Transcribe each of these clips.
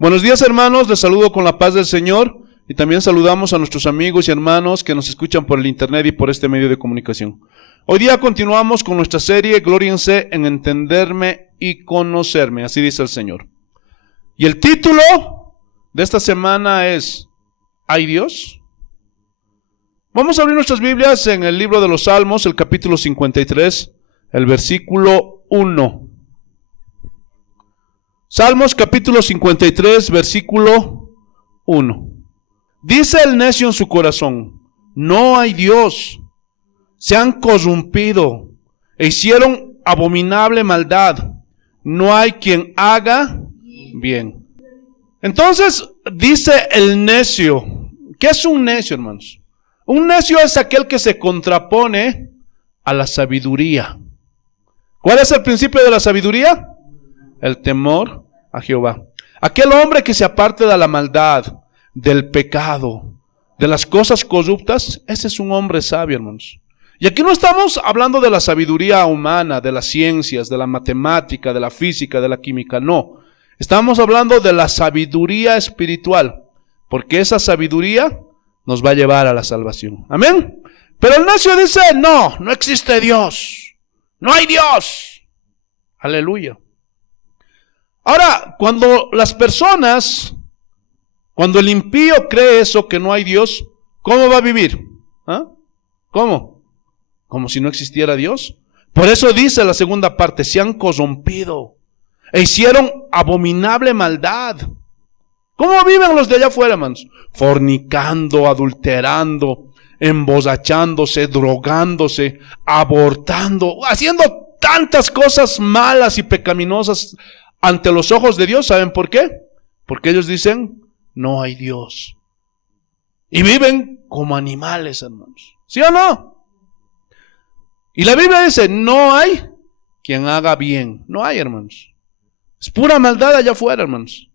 Buenos días, hermanos, les saludo con la paz del Señor y también saludamos a nuestros amigos y hermanos que nos escuchan por el internet y por este medio de comunicación. Hoy día continuamos con nuestra serie Glóriense en entenderme y conocerme, así dice el Señor. Y el título de esta semana es ¿Hay Dios? Vamos a abrir nuestras Biblias en el libro de los Salmos, el capítulo 53, el versículo 1. Salmos capítulo 53, versículo 1. Dice el necio en su corazón: no hay Dios. Se han corrompido e hicieron abominable maldad. No hay quien haga bien. Entonces dice el necio. ¿Qué es un necio, hermanos? Un necio es aquel que se contrapone a la sabiduría. ¿Cuál es el principio de la sabiduría? El temor a Jehová. Aquel hombre que se aparte de la maldad, del pecado, de las cosas corruptas, ese es un hombre sabio, hermanos. Y aquí no estamos hablando de la sabiduría humana, de las ciencias, de la matemática, de la física, de la química, no. Estamos hablando de la sabiduría espiritual, porque esa sabiduría nos va a llevar a la salvación. Amén. Pero el necio dice: no existe Dios. No hay Dios. Aleluya. Ahora, cuando el impío cree eso, que no hay Dios, ¿cómo va a vivir? ¿Ah? ¿Cómo? Como si no existiera Dios. Por eso dice la segunda parte: se han corrompido e hicieron abominable maldad. ¿Cómo viven los de allá afuera, hermanos? Fornicando, adulterando, emborrachándose, drogándose, abortando, haciendo tantas cosas malas y pecaminosas ante los ojos de Dios. ¿Saben por qué? Porque ellos dicen: no hay Dios. Y viven como animales, hermanos. ¿Sí o no? Y la Biblia dice: no hay quien haga bien. No hay, hermanos. Es pura maldad allá afuera, hermanos.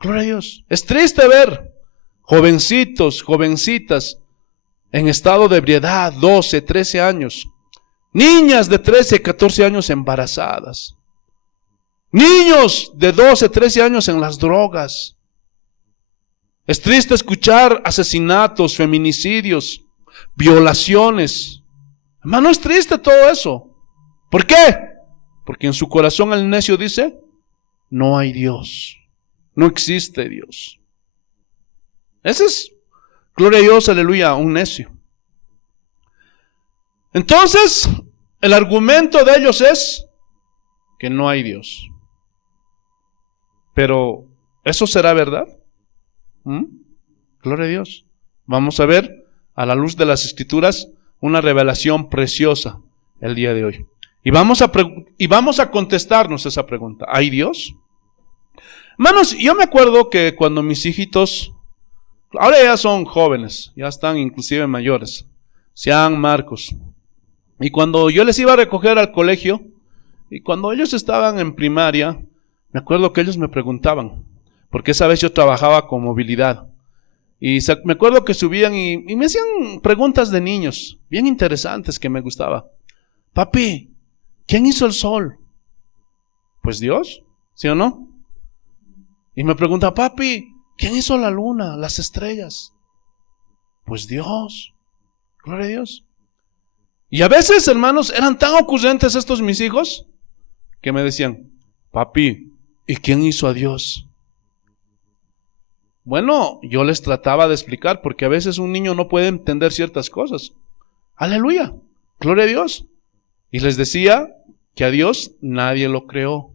Gloria a Dios. Es triste ver jovencitos, jovencitas en estado de ebriedad, 12, 13 años. Niñas de 13, 14 años embarazadas. Niños de 12, 13 años en las drogas. Es triste escuchar asesinatos, feminicidios, violaciones. Hermano, es triste todo eso. ¿Por qué? Porque en su corazón el necio dice: no hay Dios. No existe Dios. Ese es, gloria a Dios, aleluya, un necio. Entonces, el argumento de ellos es que no hay Dios. Pero, ¿eso será verdad? Gloria a Dios. Vamos a ver, a la luz de las Escrituras, una revelación preciosa el día de hoy. Y vamos a contestarnos esa pregunta: ¿hay Dios? Hermanos, yo me acuerdo que cuando mis hijitos, ahora ya son jóvenes, ya están inclusive mayores, Sean, Marcos, y cuando yo les iba a recoger al colegio, y cuando ellos estaban en primaria, me acuerdo que ellos me preguntaban, porque esa vez yo trabajaba con movilidad, y me acuerdo que subían y me hacían preguntas de niños, bien interesantes, que me gustaba. Papi, ¿quién hizo el sol? Pues Dios, ¿sí o no? Y me pregunta: papi, ¿quién hizo la luna, las estrellas? Pues Dios, gloria a Dios. Y a veces, hermanos, eran tan ocurrentes estos mis hijos, que me decían: papi, ¿y quién hizo a Dios? Bueno, yo les trataba de explicar, porque a veces un niño no puede entender ciertas cosas. Aleluya, gloria a Dios. Y les decía que a Dios nadie lo creó.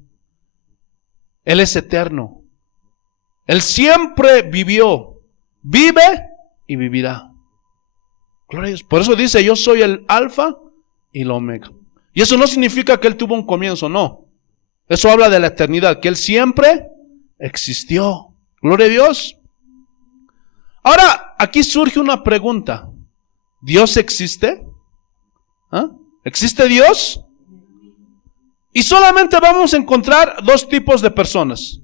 Él es eterno. Él siempre vivió, vive y vivirá. Gloria a Dios. Por eso dice: yo soy el alfa y el omega. Y eso no significa que Él tuvo un comienzo, no. Eso habla de la eternidad, que Él siempre existió. Gloria a Dios. Ahora, aquí surge una pregunta: ¿Dios existe? ¿Ah? ¿Existe Dios? Y solamente vamos a encontrar dos tipos de personas: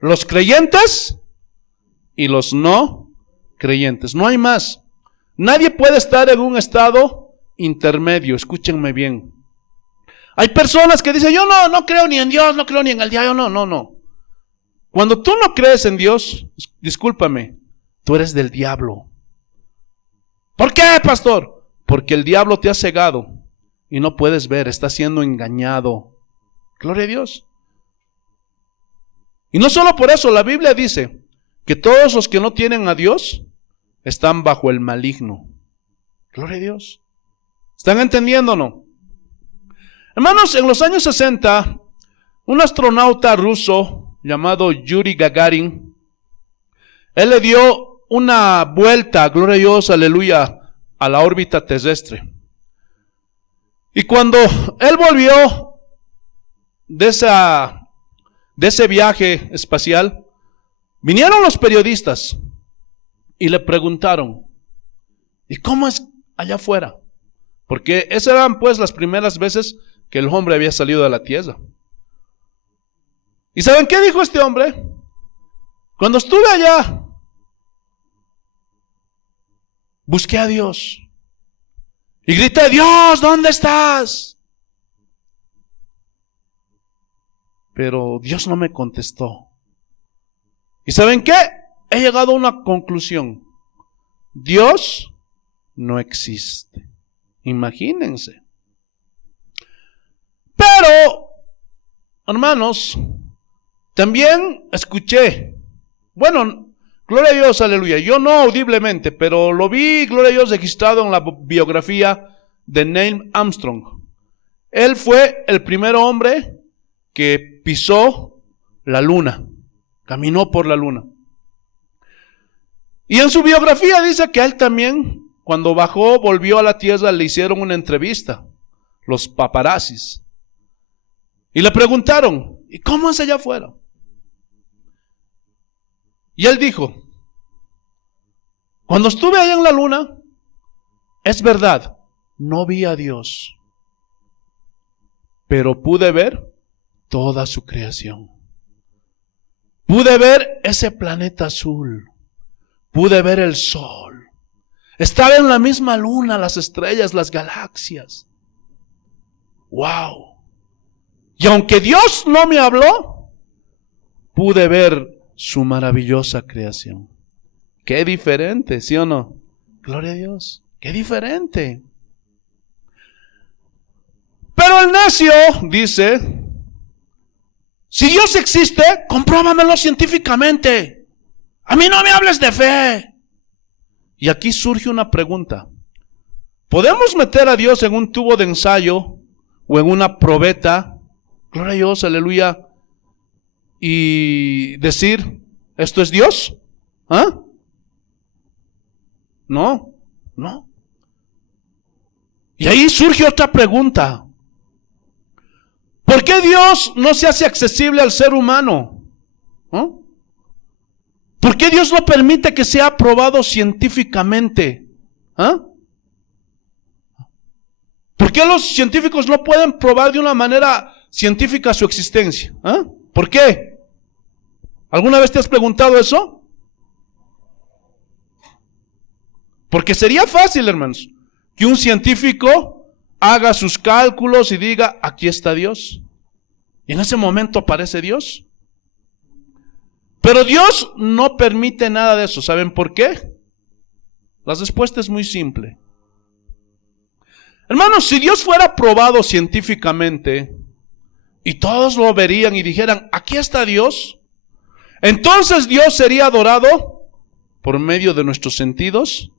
los creyentes y los no creyentes. No hay más. Nadie puede estar en un estado intermedio. Escúchenme bien. Hay personas que dicen: yo no creo ni en Dios, no creo ni en el diablo. No. Cuando tú no crees en Dios, discúlpame, tú eres del diablo. ¿Por qué, pastor? Porque el diablo te ha cegado y no puedes ver, estás siendo engañado. Gloria a Dios. Y no solo por eso, la Biblia dice que todos los que no tienen a Dios están bajo el maligno. Gloria a Dios. ¿Están entendiendo o no? Hermanos, en los años 60, un astronauta ruso llamado Yuri Gagarin, él le dio una vuelta, gloria a Dios, aleluya, a la órbita terrestre. Y cuando él volvió de ese viaje espacial, vinieron los periodistas y le preguntaron, ¿y cómo es allá afuera? Porque esas eran pues las primeras veces que el hombre había salido de la tierra. ¿Y saben qué dijo este hombre? Cuando estuve allá, busqué a Dios y grité, Dios, ¿dónde estás? Pero Dios no me contestó. ¿Y saben qué? He llegado a una conclusión. Dios no existe. Imagínense. Pero, hermanos, también escuché, bueno, gloria a Dios, aleluya, yo no audiblemente, pero lo vi, gloria a Dios, registrado en la biografía de Neil Armstrong. Él fue el primer hombre que pisó la luna, caminó por la luna. Y en su biografía dice que él también, cuando bajó, volvió a la tierra, le hicieron una entrevista, los paparazzis. Y le preguntaron, ¿y cómo es allá afuera? Y él dijo, cuando estuve allá en la luna, es verdad, no vi a Dios, pero pude ver toda su creación. Pude ver ese planeta azul, pude ver el sol. Estaba en la misma luna, las estrellas, las galaxias. ¡Wow! Y aunque Dios no me habló, pude ver su maravillosa creación. Qué diferente, ¿sí o no? Gloria a Dios, qué diferente. Pero el necio dice, si Dios existe, compruébamelo científicamente. A mí no me hables de fe. Y aquí surge una pregunta. ¿Podemos meter a Dios en un tubo de ensayo o en una probeta? Gloria a Dios, aleluya. Y decir, ¿esto es Dios? ¿Ah? No, no. Y ahí surge otra pregunta. ¿Por qué Dios no se hace accesible al ser humano? ¿Ah? ¿Por qué Dios no permite que sea probado científicamente? ¿Ah? ¿Por qué los científicos no pueden probar de una manera científica su existencia? ¿Ah? ¿Por qué? ¿Alguna vez te has preguntado eso? Porque sería fácil, hermanos, que un científico haga sus cálculos y diga, aquí está Dios. Y en ese momento aparece Dios. Pero Dios no permite nada de eso. ¿Saben por qué? La respuesta es muy simple. Hermanos, si Dios fuera probado científicamente y todos lo verían y dijeran, aquí está Dios, entonces Dios sería adorado por medio de nuestros sentidos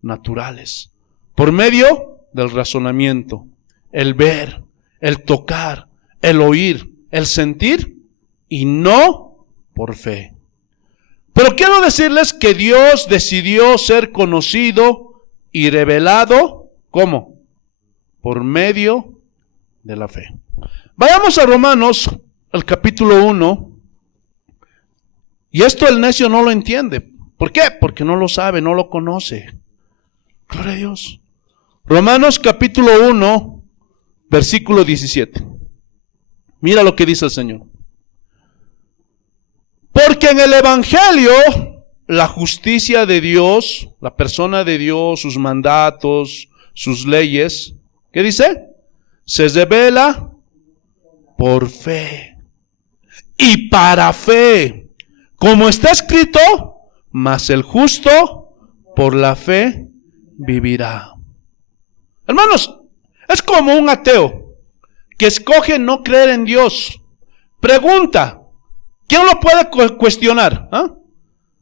naturales, por medio del razonamiento, el ver, el tocar, el oír, el sentir, y no por fe. Pero quiero decirles que Dios decidió ser conocido y revelado, ¿cómo? Por medio de la fe. Vayamos a Romanos, el capítulo 1. Y esto el necio no lo entiende. ¿Por qué? Porque no lo sabe, no lo conoce. Gloria a Dios. Romanos capítulo 1, versículo 17. Mira lo que dice el Señor. Porque en el Evangelio, la justicia de Dios, la persona de Dios, sus mandatos, sus leyes, ¿qué dice? Se revela por fe y para fe. Como está escrito, mas el justo por la fe vivirá. Hermanos, es como un ateo que escoge no creer en Dios. Pregunta, ¿quién lo puede cuestionar? ¿Ah?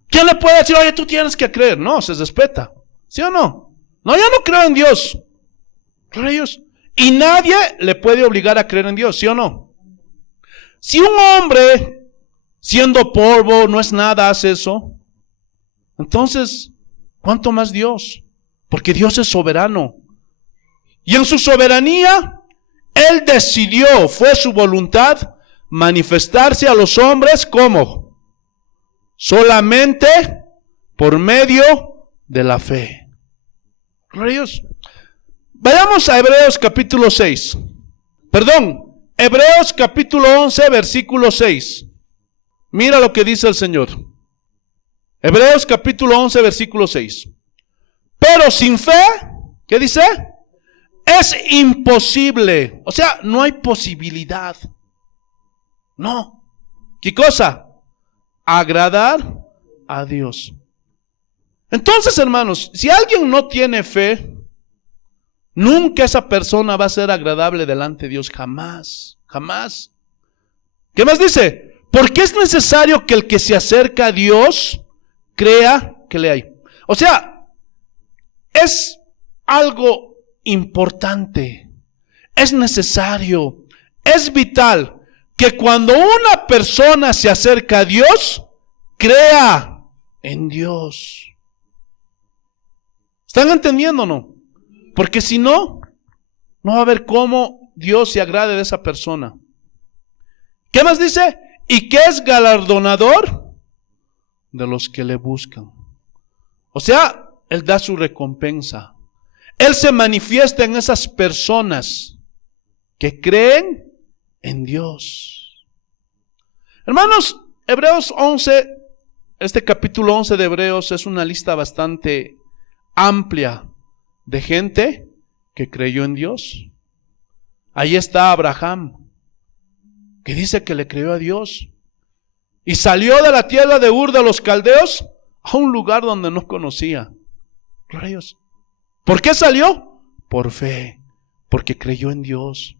¿Quién le puede decir, oye, tú tienes que creer? No, se respeta. ¿Sí o no? No, yo no creo en Dios. Creo en Dios. Y nadie le puede obligar a creer en Dios, ¿sí o no? Si un hombre, siendo polvo, no es nada, hace eso, entonces, ¿cuánto más Dios? Porque Dios es soberano. Y en su soberanía, Él decidió, fue su voluntad, manifestarse a los hombres como solamente por medio de la fe. Gloria a Dios. Vayamos a Hebreos capítulo 6. Perdón, Hebreos capítulo 11, versículo 6. Mira lo que dice el Señor. Hebreos capítulo 11, versículo 6. Pero sin fe, ¿qué dice? Es imposible. O sea, no hay posibilidad. No. ¿Qué cosa? Agradar a Dios. Entonces, hermanos, si alguien no tiene fe, nunca esa persona va a ser agradable delante de Dios. Jamás, jamás. ¿Qué más dice? Porque es necesario que el que se acerca a Dios crea que le hay. O sea, es algo importante, es necesario, es vital que cuando una persona se acerca a Dios, crea en Dios. ¿Están entendiendo o no? Porque si no, no va a haber cómo Dios se agrade de esa persona. ¿Qué más dice? Y que es galardonador de los que le buscan. O sea, Él da su recompensa. Él se manifiesta en esas personas que creen en Dios. Hermanos, Hebreos 11, este capítulo 11 de Hebreos es una lista bastante amplia de gente que creyó en Dios. Ahí está Abraham, que dice que le creyó a Dios y salió de la tierra de Ur de los Caldeos a un lugar donde no conocía. Gloria a Dios. ¿Por qué salió? Por fe, porque creyó en Dios.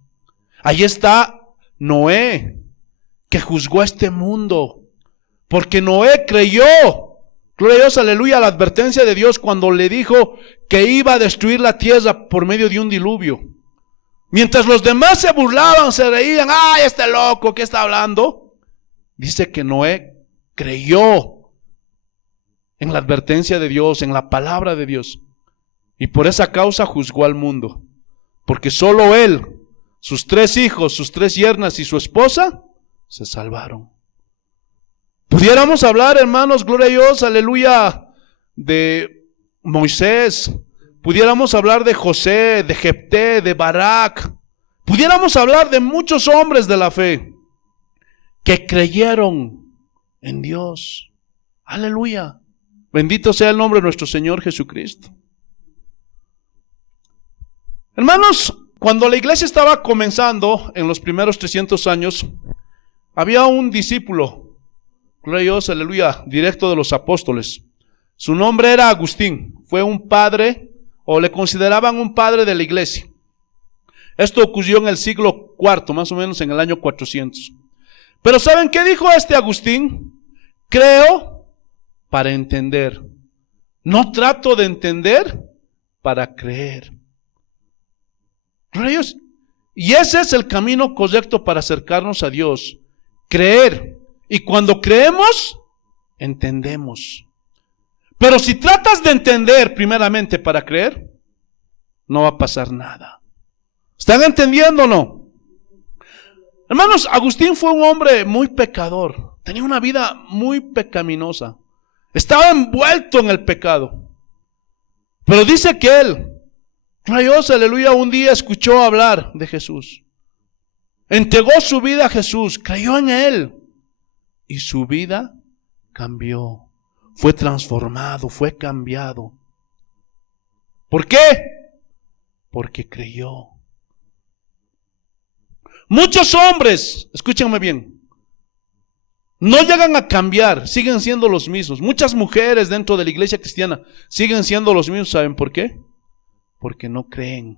Ahí está Noé, que juzgó a este mundo, porque Noé creyó. Gloria a Dios, aleluya, la advertencia de Dios cuando le dijo que iba a destruir la tierra por medio de un diluvio. Mientras los demás se burlaban, se reían, ¡ay, este loco, qué está hablando! Dice que Noé creyó en la advertencia de Dios, en la palabra de Dios. Y por esa causa juzgó al mundo. Porque solo él, sus 3 hijos, sus 3 yernas y su esposa se salvaron. Pudiéramos hablar, hermanos, gloria a Dios, aleluya, de Moisés. Pudiéramos hablar de José, de Jefté, de Barak. Pudiéramos hablar de muchos hombres de la fe que creyeron en Dios. Aleluya. Bendito sea el nombre de nuestro Señor Jesucristo. Hermanos, cuando la iglesia estaba comenzando en los primeros 300 años, había un discípulo, gloria a Dios, aleluya, directo de los apóstoles. Su nombre era Agustín. Fue un padre, o le consideraban un padre de la iglesia. Esto ocurrió en el siglo IV, más o menos en el año 400. Pero ¿saben qué dijo este Agustín? Creo para entender. No trato de entender para creer. Gloria a Dios. Y ese es el camino correcto para acercarnos a Dios. Creer. Y cuando creemos, entendemos. Pero si tratas de entender primeramente para creer, no va a pasar nada. ¿Están entendiendo o no? Hermanos, Agustín fue un hombre muy pecador. Tenía una vida muy pecaminosa. Estaba envuelto en el pecado. Pero dice que él, gloria a Dios, aleluya, un día escuchó hablar de Jesús. Entregó su vida a Jesús, creyó en Él. Y su vida cambió. Fue transformado, fue cambiado. ¿Por qué? Porque creyó. Muchos hombres, escúchenme bien, No llegan a cambiar, siguen siendo los mismos. Muchas mujeres dentro de la iglesia cristiana siguen siendo los mismos. ¿Saben por qué? Porque no creen.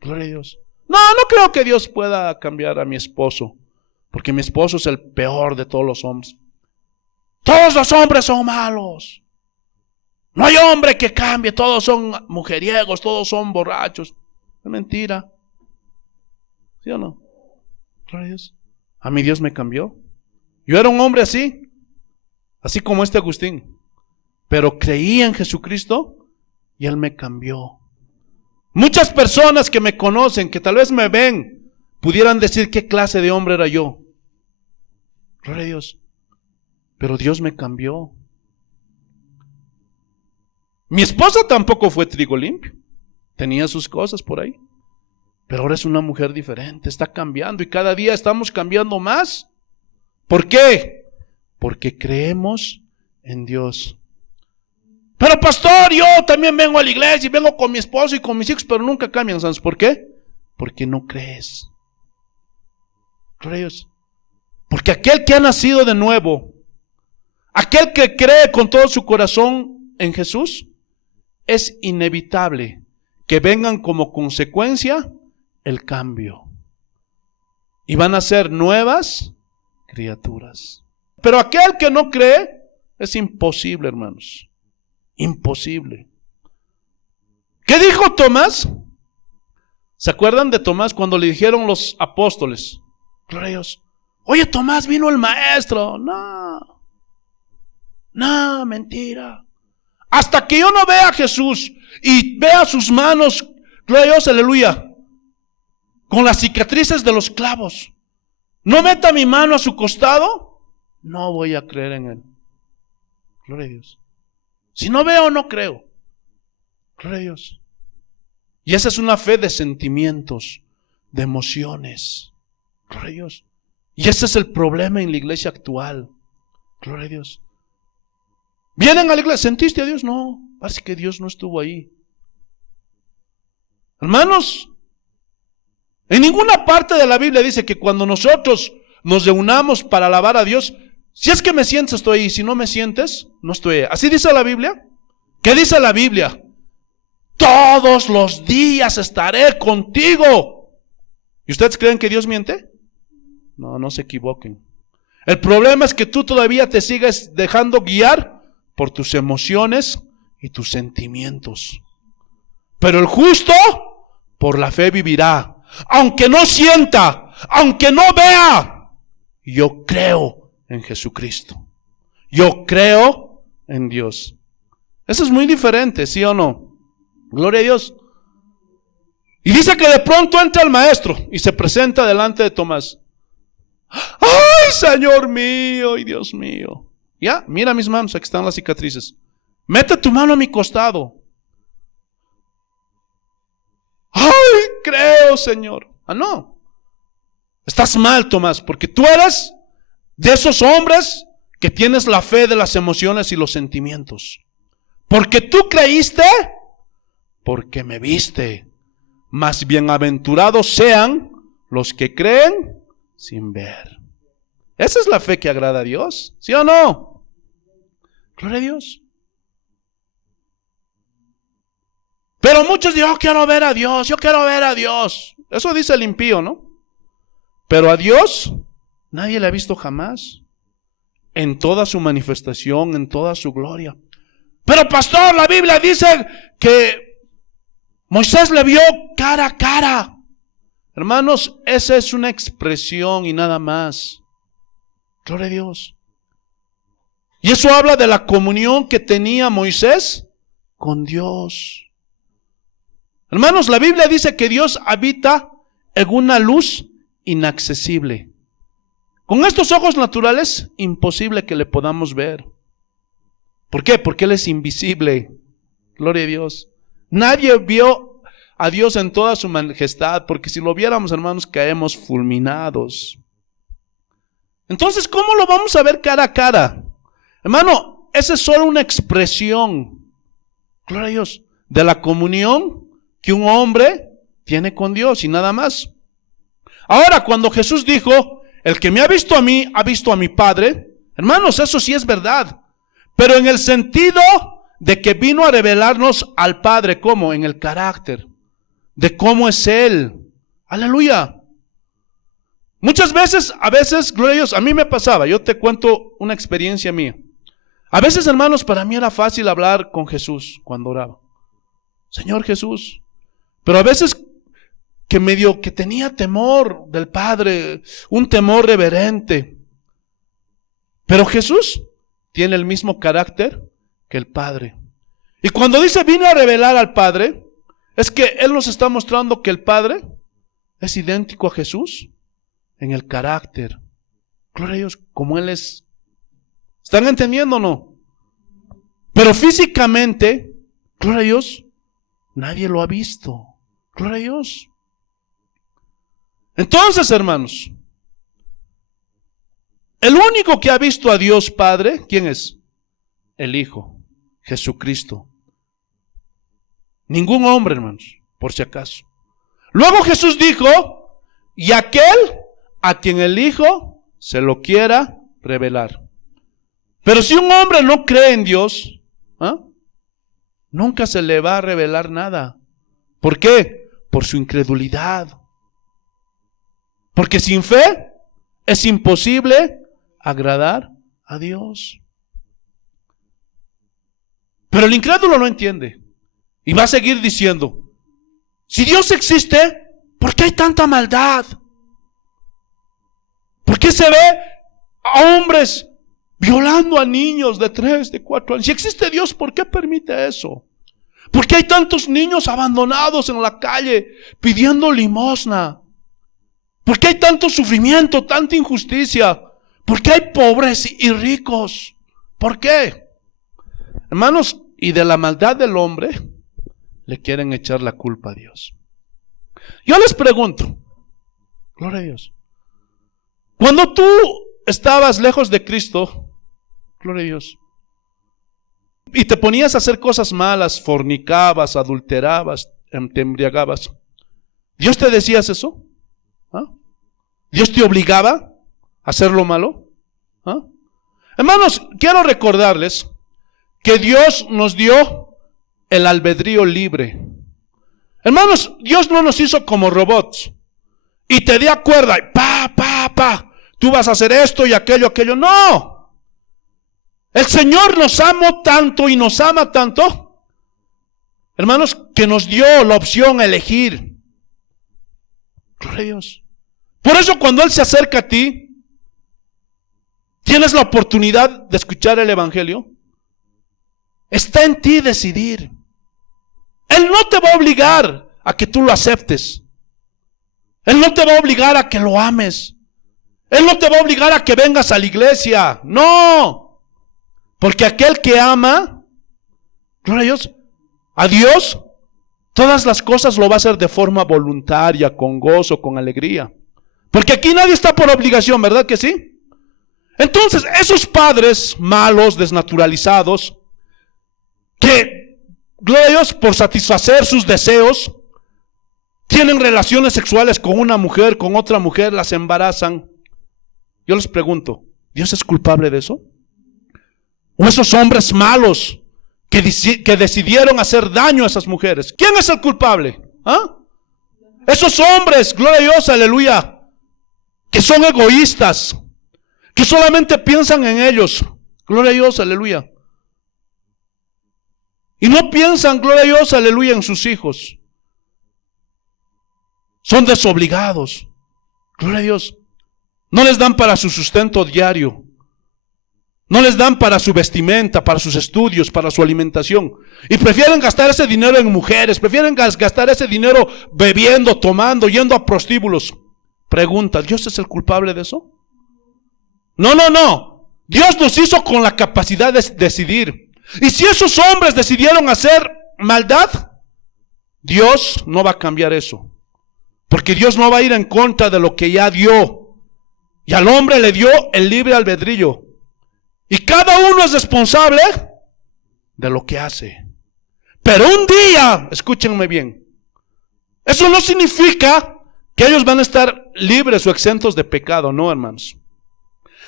Gloria a Dios. No creo que Dios pueda cambiar a mi esposo, porque mi esposo es el peor de todos los hombres. Todos los hombres son malos. No hay hombre que cambie, todos son mujeriegos, todos son borrachos. Es mentira. ¿Sí o no? Gloria a Dios. A mí Dios me cambió. Yo era un hombre así como este Agustín, pero creí en Jesucristo y Él me cambió. Muchas personas que me conocen, que tal vez me ven, pudieran decir qué clase de hombre era yo. Gloria a Dios. Pero Dios me cambió. Mi esposa tampoco fue trigo limpio. Tenía sus cosas por ahí. Pero ahora es una mujer diferente, está cambiando y cada día estamos cambiando más. ¿Por qué? Porque creemos en Dios. Pero pastor, yo también vengo a la iglesia y vengo con mi esposo y con mis hijos, pero nunca cambian. ¿Sabes por qué? Porque no crees. Gloria a Dios. Porque aquel que ha nacido de nuevo, aquel que cree con todo su corazón en Jesús, es inevitable que vengan como consecuencia el cambio. Y van a ser nuevas criaturas. Pero aquel que no cree, es imposible, hermanos. Imposible. ¿Qué dijo Tomás? ¿Se acuerdan de Tomás cuando le dijeron los apóstoles? Gloria a Dios. Oye, Tomás, vino el maestro. No, mentira. Hasta que yo no vea a Jesús y vea sus manos, gloria a Dios, aleluya, con las cicatrices de los clavos, no meta mi mano a su costado, no voy a creer en Él. Gloria a Dios. Si no veo, no creo. Gloria a Dios. Y esa es una fe de sentimientos, de emociones. Gloria a Dios. Y ese es el problema en la iglesia actual. Gloria a Dios. Vienen a la iglesia, ¿sentiste a Dios? No, parece que Dios no estuvo ahí. Hermanos, en ninguna parte de la Biblia dice que cuando nosotros nos reunamos para alabar a Dios, si es que me sientes, estoy ahí. Si no me sientes, no estoy ahí. ¿Así dice la Biblia? ¿Qué dice la Biblia? Todos los días estaré contigo. ¿Y ustedes creen que Dios miente? No se equivoquen. El problema es que tú todavía te sigues dejando guiar por tus emociones y tus sentimientos. Pero el justo por la fe vivirá. Aunque no sienta, aunque no vea, yo creo en Jesucristo. Yo creo en Dios. Eso es muy diferente, ¿sí o no? Gloria a Dios. Y dice que de pronto entra el maestro y se presenta delante de Tomás. ¡Ay, Señor mío y Dios mío! Ya, mira mis manos, aquí están las cicatrices. Mete tu mano a mi costado. ¡Ay, creo, Señor! No. Estás mal, Tomás, porque tú eres de esos hombres que tienes la fe de las emociones y los sentimientos. Porque tú creíste, porque me viste. Más bienaventurados sean los que creen sin ver. Esa es la fe que agrada a Dios, ¿sí o no? Gloria a Dios. Pero muchos dicen, yo quiero ver a Dios, yo quiero ver a Dios. Eso dice el impío, ¿no? Pero a Dios nadie le ha visto jamás, en toda su manifestación, en toda su gloria. Pero pastor, la Biblia dice que Moisés le vio cara a cara. Hermanos, esa es una expresión y nada más. Gloria a Dios. Y eso habla de la comunión que tenía Moisés con Dios. Hermanos, la Biblia dice que Dios habita en una luz inaccesible. Con estos ojos naturales, imposible que le podamos ver. ¿Por qué? Porque Él es invisible. Gloria a Dios. Nadie vio a Dios en toda su majestad, porque si lo viéramos, hermanos, caemos fulminados. Entonces, ¿cómo lo vamos a ver cara a cara? Hermano, esa es solo una expresión, gloria a Dios, de la comunión que un hombre tiene con Dios y nada más. Ahora, cuando Jesús dijo, el que me ha visto a mí, ha visto a mi Padre. Hermanos, eso sí es verdad. Pero en el sentido de que vino a revelarnos al Padre, ¿cómo? En el carácter, de cómo es Él. Aleluya. Muchas veces, a veces, gloria a Dios, a mí me pasaba, yo te cuento una experiencia mía. A veces, hermanos, para mí era fácil hablar con Jesús cuando oraba. Señor Jesús. Pero a veces que medio que tenía temor del Padre, un temor reverente. Pero Jesús tiene el mismo carácter que el Padre. Y cuando dice vine a revelar al Padre, es que Él nos está mostrando que el Padre es idéntico a Jesús en el carácter. Gloria a Dios, como Él es. ¿Están entendiendo o no? Pero físicamente, gloria a Dios, nadie lo ha visto. Gloria a Dios. Entonces, hermanos, el único que ha visto a Dios Padre, ¿quién es? El Hijo, Jesucristo. Ningún hombre, hermanos, por si acaso. Luego Jesús dijo, y aquel a quien el Hijo se lo quiera revelar. Pero si un hombre no cree en Dios, nunca se le va a revelar nada. ¿Por qué? Por su incredulidad. Porque sin fe es imposible agradar a Dios. Pero el incrédulo no entiende. Y va a seguir diciendo, si Dios existe, ¿por qué hay tanta maldad? ¿Por qué se ve a hombres violando a niños de 3, de 4 años? Si existe Dios, ¿por qué permite eso? ¿Por qué hay tantos niños abandonados en la calle pidiendo limosna? ¿Por qué hay tanto sufrimiento, tanta injusticia? ¿Por qué hay pobres y ricos? ¿Por qué? Hermanos, y de la maldad del hombre le quieren echar la culpa a Dios. Yo les pregunto, gloria a Dios, cuando tú estabas lejos de Cristo, gloria a Dios, y te ponías a hacer cosas malas, fornicabas, adulterabas, te embriagabas, ¿Dios te decía eso? ¿Dios te obligaba a hacer lo malo? Hermanos, quiero recordarles que Dios nos dio el albedrío libre. Hermanos, Dios no nos hizo como robots y te dio cuerda y tú vas a hacer esto y aquello. No. El Señor nos amó tanto y nos ama tanto, hermanos, que nos dio la opción a elegir. Gloria a Dios. Por eso cuando Él se acerca a ti, tienes la oportunidad de escuchar el Evangelio. Está en ti decidir. Él no te va a obligar a que tú lo aceptes. Él no te va a obligar a que lo ames. Él no te va a obligar a que vengas a la iglesia. No. Porque aquel que ama, gloria a Dios, todas las cosas lo va a hacer de forma voluntaria, con gozo, con alegría. Porque aquí nadie está por obligación, ¿verdad que sí? Entonces, esos padres malos, desnaturalizados, que, gloria a Dios, por satisfacer sus deseos, tienen relaciones sexuales con una mujer, con otra mujer, las embarazan. Yo les pregunto, ¿Dios es culpable de eso? ¿O esos hombres malos que decidieron hacer daño a esas mujeres? ¿Quién es el culpable? Esos hombres, gloria a Dios, aleluya, que son egoístas, que solamente piensan en ellos, gloria a Dios, aleluya, y no piensan, gloria a Dios, aleluya, en sus hijos. Son desobligados, gloria a Dios. No les dan para su sustento diario. No les dan para su vestimenta, para sus estudios, para su alimentación. Y prefieren gastar ese dinero en mujeres, prefieren gastar ese dinero bebiendo, tomando, yendo a prostíbulos. Pregunta, ¿Dios es el culpable de eso? No. Dios nos hizo con la capacidad de decidir. Y si esos hombres decidieron hacer maldad, Dios no va a cambiar eso. Porque Dios no va a ir en contra de lo que ya dio. Y al hombre le dio el libre albedrío. Y cada uno es responsable de lo que hace. Pero un día, escúchenme bien, eso no significa que ellos van a estar libres o exentos de pecado. No, hermanos.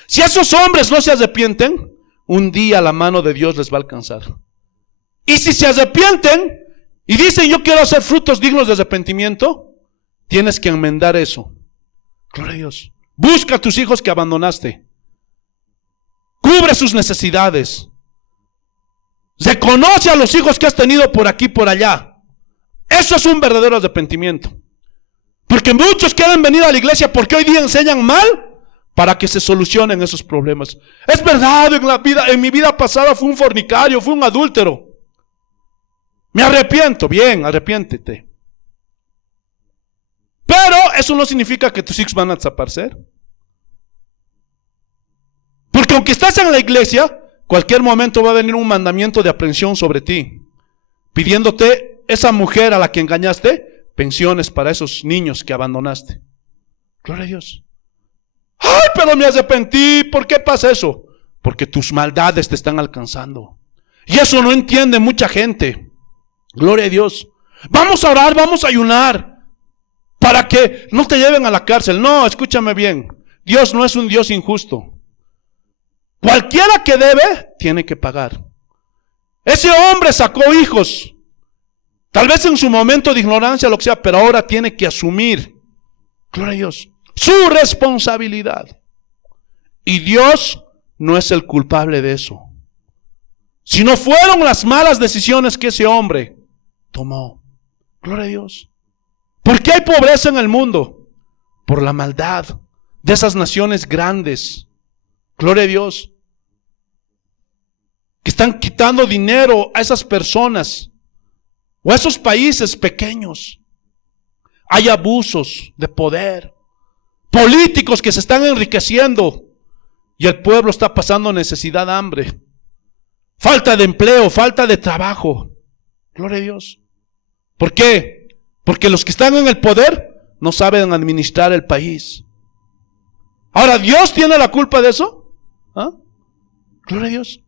Si esos hombres no se arrepienten, un día la mano de Dios les va a alcanzar. Y si se arrepienten y dicen, yo quiero hacer frutos dignos de arrepentimiento, tienes que enmendar eso. Gloria a Dios. Busca a tus hijos que abandonaste. Cubre sus necesidades. Reconoce a los hijos que has tenido por aquí y por allá. Eso es un verdadero arrepentimiento. Porque muchos quieren venir a la iglesia porque hoy día enseñan mal para que se solucionen esos problemas. Es verdad, en mi vida pasada fui un fornicario, fui un adúltero. Me arrepiento. Bien, arrepiéntete. Pero eso no significa que tus hijos van a desaparecer. Porque aunque estás en la iglesia, cualquier momento va a venir un mandamiento de aprehensión sobre ti, pidiéndote esa mujer a la que engañaste, pensiones para esos niños que abandonaste. Gloria a Dios. Ay, pero me arrepentí. ¿Por qué pasa eso? Porque tus maldades te están alcanzando. Y eso no entiende mucha gente. Gloria a Dios. Vamos a orar, vamos a ayunar para que no te lleven a la cárcel. No, escúchame bien. Dios no es un Dios injusto. Cualquiera que debe, tiene que pagar. Ese hombre sacó hijos, tal vez en su momento de ignorancia, lo que sea, pero ahora tiene que asumir, gloria a Dios, su responsabilidad. Y Dios no es el culpable de eso, sino fueron las malas decisiones que ese hombre tomó. Gloria a Dios. ¿Por qué hay pobreza en el mundo? Por la maldad de esas naciones grandes. Gloria a Dios. Que están quitando dinero a esas personas o a esos países pequeños. Hay abusos de poder. Políticos que se están enriqueciendo y el pueblo está pasando necesidad, hambre. Falta de empleo, falta de trabajo. Gloria a Dios. ¿Por qué? Porque los que están en el poder no saben administrar el país. Ahora, ¿Dios tiene la culpa de eso? ¿Ah? Gloria a Dios.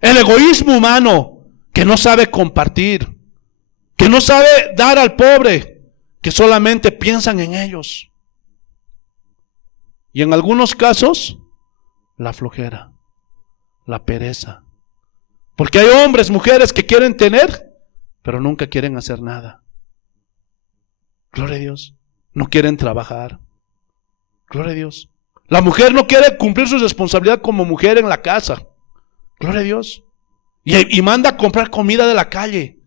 El egoísmo humano que no sabe compartir, que no sabe dar al pobre, que solamente piensan en ellos. Y en algunos casos, la flojera, la pereza. Porque hay hombres, mujeres que quieren tener, pero nunca quieren hacer nada. Gloria a Dios. No quieren trabajar. Gloria a Dios. La mujer no quiere cumplir su responsabilidad como mujer en la casa. Gloria a Dios. Y manda a comprar comida de la calle.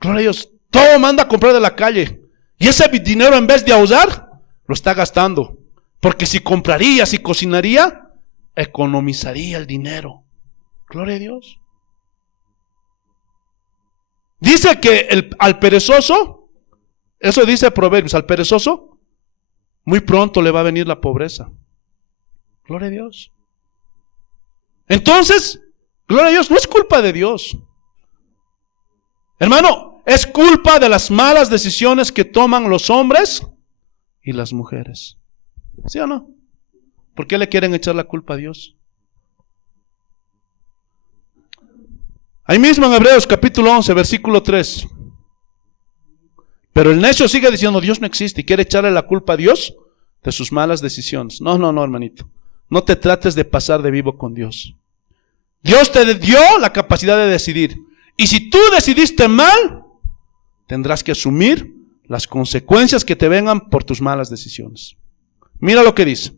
Gloria a Dios. Todo manda a comprar de la calle. Y ese dinero, en vez de ahorrar, lo está gastando. Porque si compraría, si cocinaría, economizaría el dinero. Gloria a Dios. Dice que al perezoso, eso dice Proverbios, al perezoso, muy pronto le va a venir la pobreza. Gloria a Dios. Entonces, gloria a Dios, no es culpa de Dios. Hermano, es culpa de las malas decisiones que toman los hombres y las mujeres. ¿Sí o no? ¿Por qué le quieren echar la culpa a Dios? Ahí mismo en Hebreos capítulo 11, versículo 3. Pero el necio sigue diciendo, Dios no existe, y quiere echarle la culpa a Dios de sus malas decisiones. No, hermanito. No te trates de pasar de vivo con Dios. Dios te dio la capacidad de decidir. Y si tú decidiste mal, tendrás que asumir las consecuencias que te vengan por tus malas decisiones. Mira lo que dice.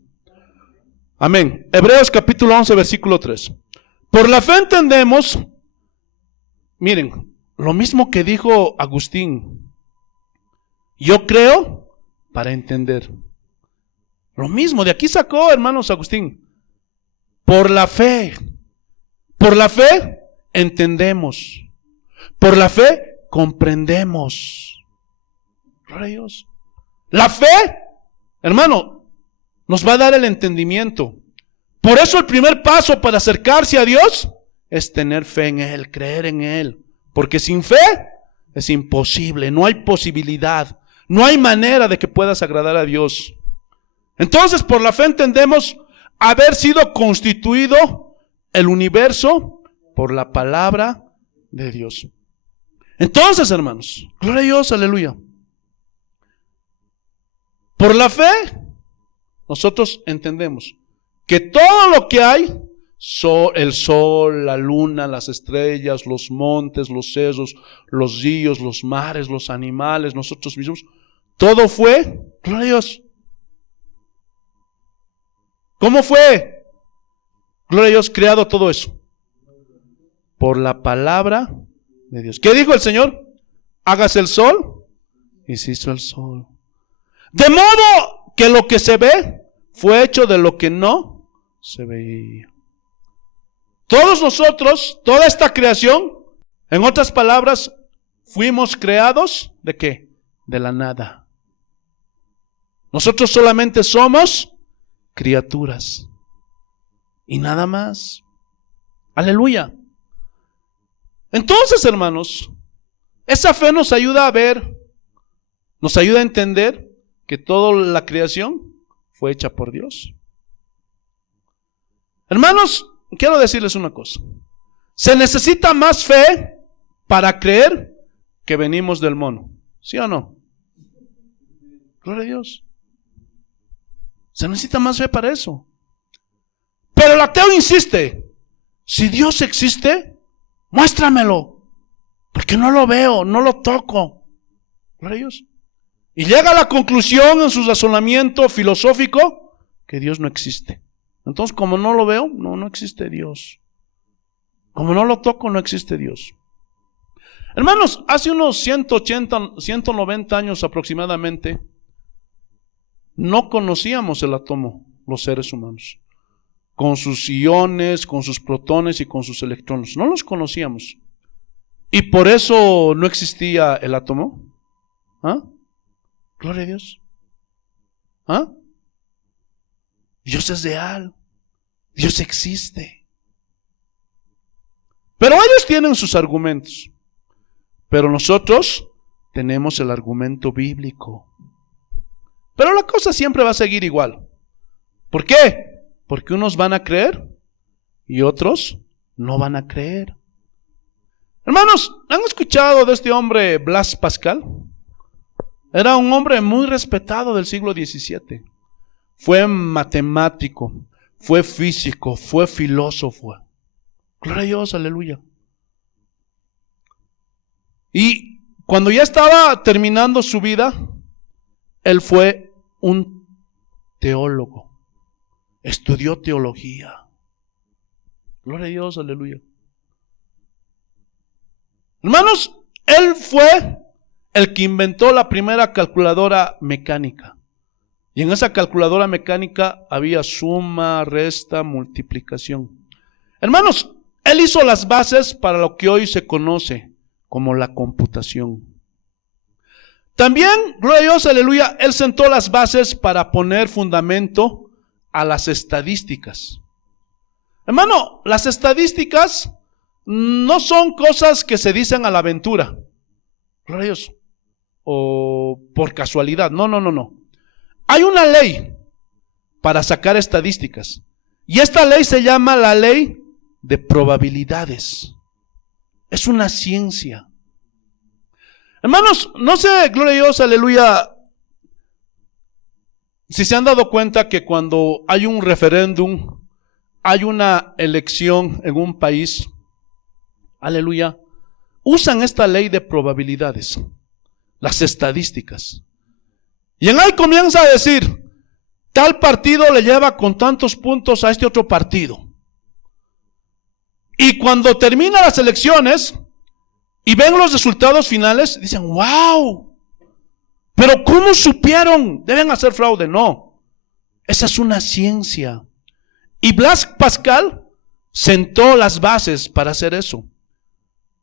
Amén. Hebreos capítulo 11, versículo 3. Por la fe entendemos, miren, lo mismo que dijo Agustín. Yo creo para entender. Lo mismo, de aquí sacó, hermanos, Agustín. Por la fe entendemos. Por la fe comprendemos. Gloria a Dios. La fe, hermano, nos va a dar el entendimiento. Por eso el primer paso para acercarse a Dios es tener fe en Él, creer en Él. Porque sin fe es imposible, no hay posibilidad, no hay manera de que puedas agradar a Dios. Entonces, por la fe entendemos haber sido constituido el universo por la palabra de Dios. Entonces, hermanos, gloria a Dios, aleluya. Por la fe, nosotros entendemos que todo lo que hay, el sol, la luna, las estrellas, los montes, los cerros, los ríos, los mares, los animales, nosotros mismos, todo fue, gloria a Dios. ¿Cómo fue, gloria a Dios, creado todo eso? Por la palabra de Dios. ¿Qué dijo el Señor? Hágase el sol, y se hizo el sol. De modo que lo que se ve fue hecho de lo que no se veía. Todos nosotros, toda esta creación, en otras palabras, fuimos creados ¿de qué? De la nada. Nosotros solamente somos criaturas y nada más. Aleluya. Entonces, hermanos, esa fe nos ayuda a ver, nos ayuda a entender que toda la creación fue hecha por Dios. Hermanos, quiero decirles una cosa. Se necesita más fe para creer que venimos del mono. ¿Sí o no? Gloria a Dios. Se necesita más fe para eso. Pero el ateo insiste: si Dios existe, muéstramelo, porque no lo veo, no lo toco. Gloria a Dios. Y llega a la conclusión en su razonamiento filosófico que Dios no existe. Entonces, como no lo veo, no existe Dios. Como no lo toco, no existe Dios. Hermanos, hace unos 180, 190 años aproximadamente, no conocíamos el átomo, los seres humanos, con sus iones, con sus protones y con sus electrones. No los conocíamos. Y por eso no existía el átomo. ¿Ah? Gloria a Dios. ¿Ah? Dios es real. Dios existe. Pero ellos tienen sus argumentos. Pero nosotros tenemos el argumento bíblico. Pero la cosa siempre va a seguir igual. ¿Por qué? Porque unos van a creer y otros no van a creer. Hermanos, ¿han escuchado de este hombre Blaise Pascal? Era un hombre muy respetado del siglo XVII. Fue matemático, fue físico, fue filósofo. Gloria a Dios, aleluya. Y cuando ya estaba terminando su vida, él fue un teólogo. Estudió teología. Gloria a Dios, aleluya. Hermanos, él fue el que inventó la primera calculadora mecánica. Y en esa calculadora mecánica había suma, resta, multiplicación. Hermanos, él hizo las bases para lo que hoy se conoce como la computación. También, gloria a Dios, aleluya, él sentó las bases para poner fundamento a las estadísticas. Hermano, las estadísticas no son cosas que se dicen a la aventura, gloria a Dios, o por casualidad. No. Hay una ley para sacar estadísticas. Y esta ley se llama la ley de probabilidades. Es una ciencia. Hermanos, no sé, gloria a Dios, aleluya, si se han dado cuenta que cuando hay un referéndum, hay una elección en un país, aleluya, usan esta ley de probabilidades, las estadísticas. Y en ahí comienza a decir, tal partido le lleva con tantos puntos a este otro partido. Y cuando terminan las elecciones y ven los resultados finales, dicen, wow, pero ¿cómo supieron? Deben hacer fraude. No, esa es una ciencia. Y Blaise Pascal sentó las bases para hacer eso.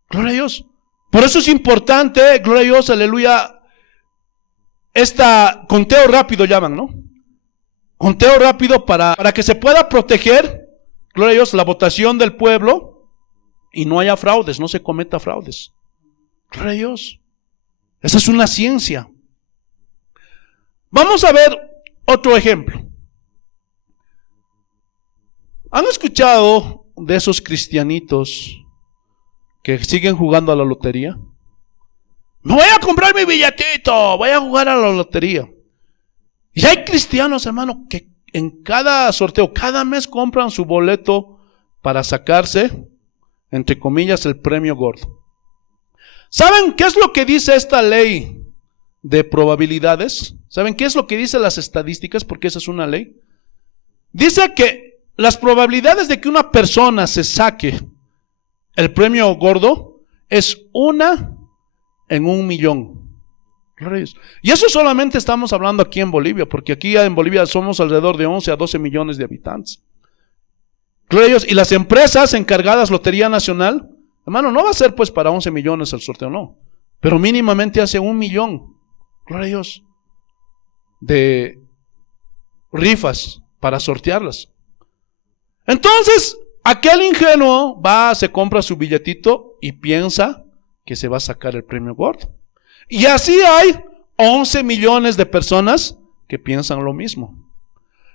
Gloria a Dios. Por eso es importante, gloria a Dios, aleluya, conteo rápido llaman, ¿no? Conteo rápido para que se pueda proteger, gloria a Dios, la votación del pueblo y no haya fraudes, no se cometa fraudes. Gloria a Dios. Esa es una ciencia. Vamos a ver otro ejemplo. ¿Han escuchado de esos cristianitos que siguen jugando a la lotería? Me voy a comprar mi billetito, voy a jugar a la lotería. Y hay cristianos, hermano, que en cada sorteo, cada mes compran su boleto para sacarse, entre comillas, el premio gordo. ¿Saben qué es lo que dice esta ley de probabilidades? ¿Saben qué es lo que dice las estadísticas? Porque esa es una ley. Dice que las probabilidades de que una persona se saque el premio gordo es 1 en 1.000.000. Y eso solamente estamos hablando aquí en Bolivia, porque aquí en Bolivia somos alrededor de 11 a 12 millones de habitantes. Y las empresas encargadas, Lotería Nacional, hermano, no va a ser pues para 11 millones el sorteo, no. Pero mínimamente hace 1.000.000, gloria a Dios, de rifas para sortearlas. Entonces, aquel ingenuo va, se compra su billetito y piensa que se va a sacar el premio gordo. Y así hay 11 millones de personas que piensan lo mismo.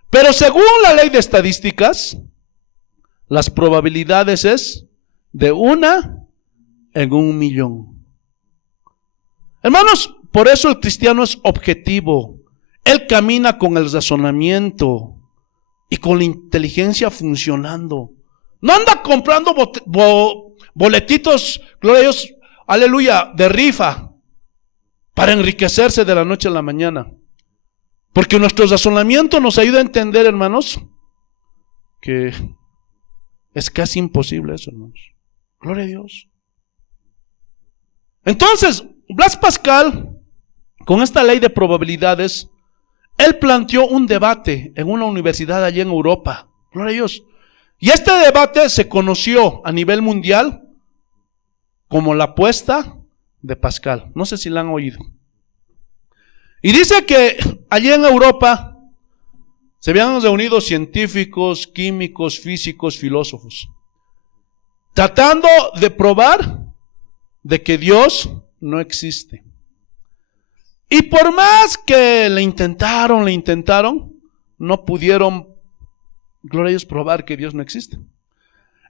Pero según la ley de estadísticas, las probabilidades es de 1 en 1.000.000. Hermanos, por eso el cristiano es objetivo. Él camina con el razonamiento y con la inteligencia funcionando. No anda comprando boletitos, gloria a Dios, aleluya, de rifa, para enriquecerse de la noche a la mañana. Porque nuestro razonamiento nos ayuda a entender, hermanos, que es casi imposible eso, hermanos. Gloria a Dios. Entonces, Blaise Pascal, con esta ley de probabilidades, él planteó un debate en una universidad allí en Europa. Gloria a Dios. Y este debate se conoció a nivel mundial como la apuesta de Pascal. No sé si la han oído. Y dice que allí en Europa se habían reunido científicos, químicos, físicos, filósofos, tratando de probar de que Dios no existe. Y por más que le intentaron, no pudieron, gloria a Dios, probar que Dios no existe.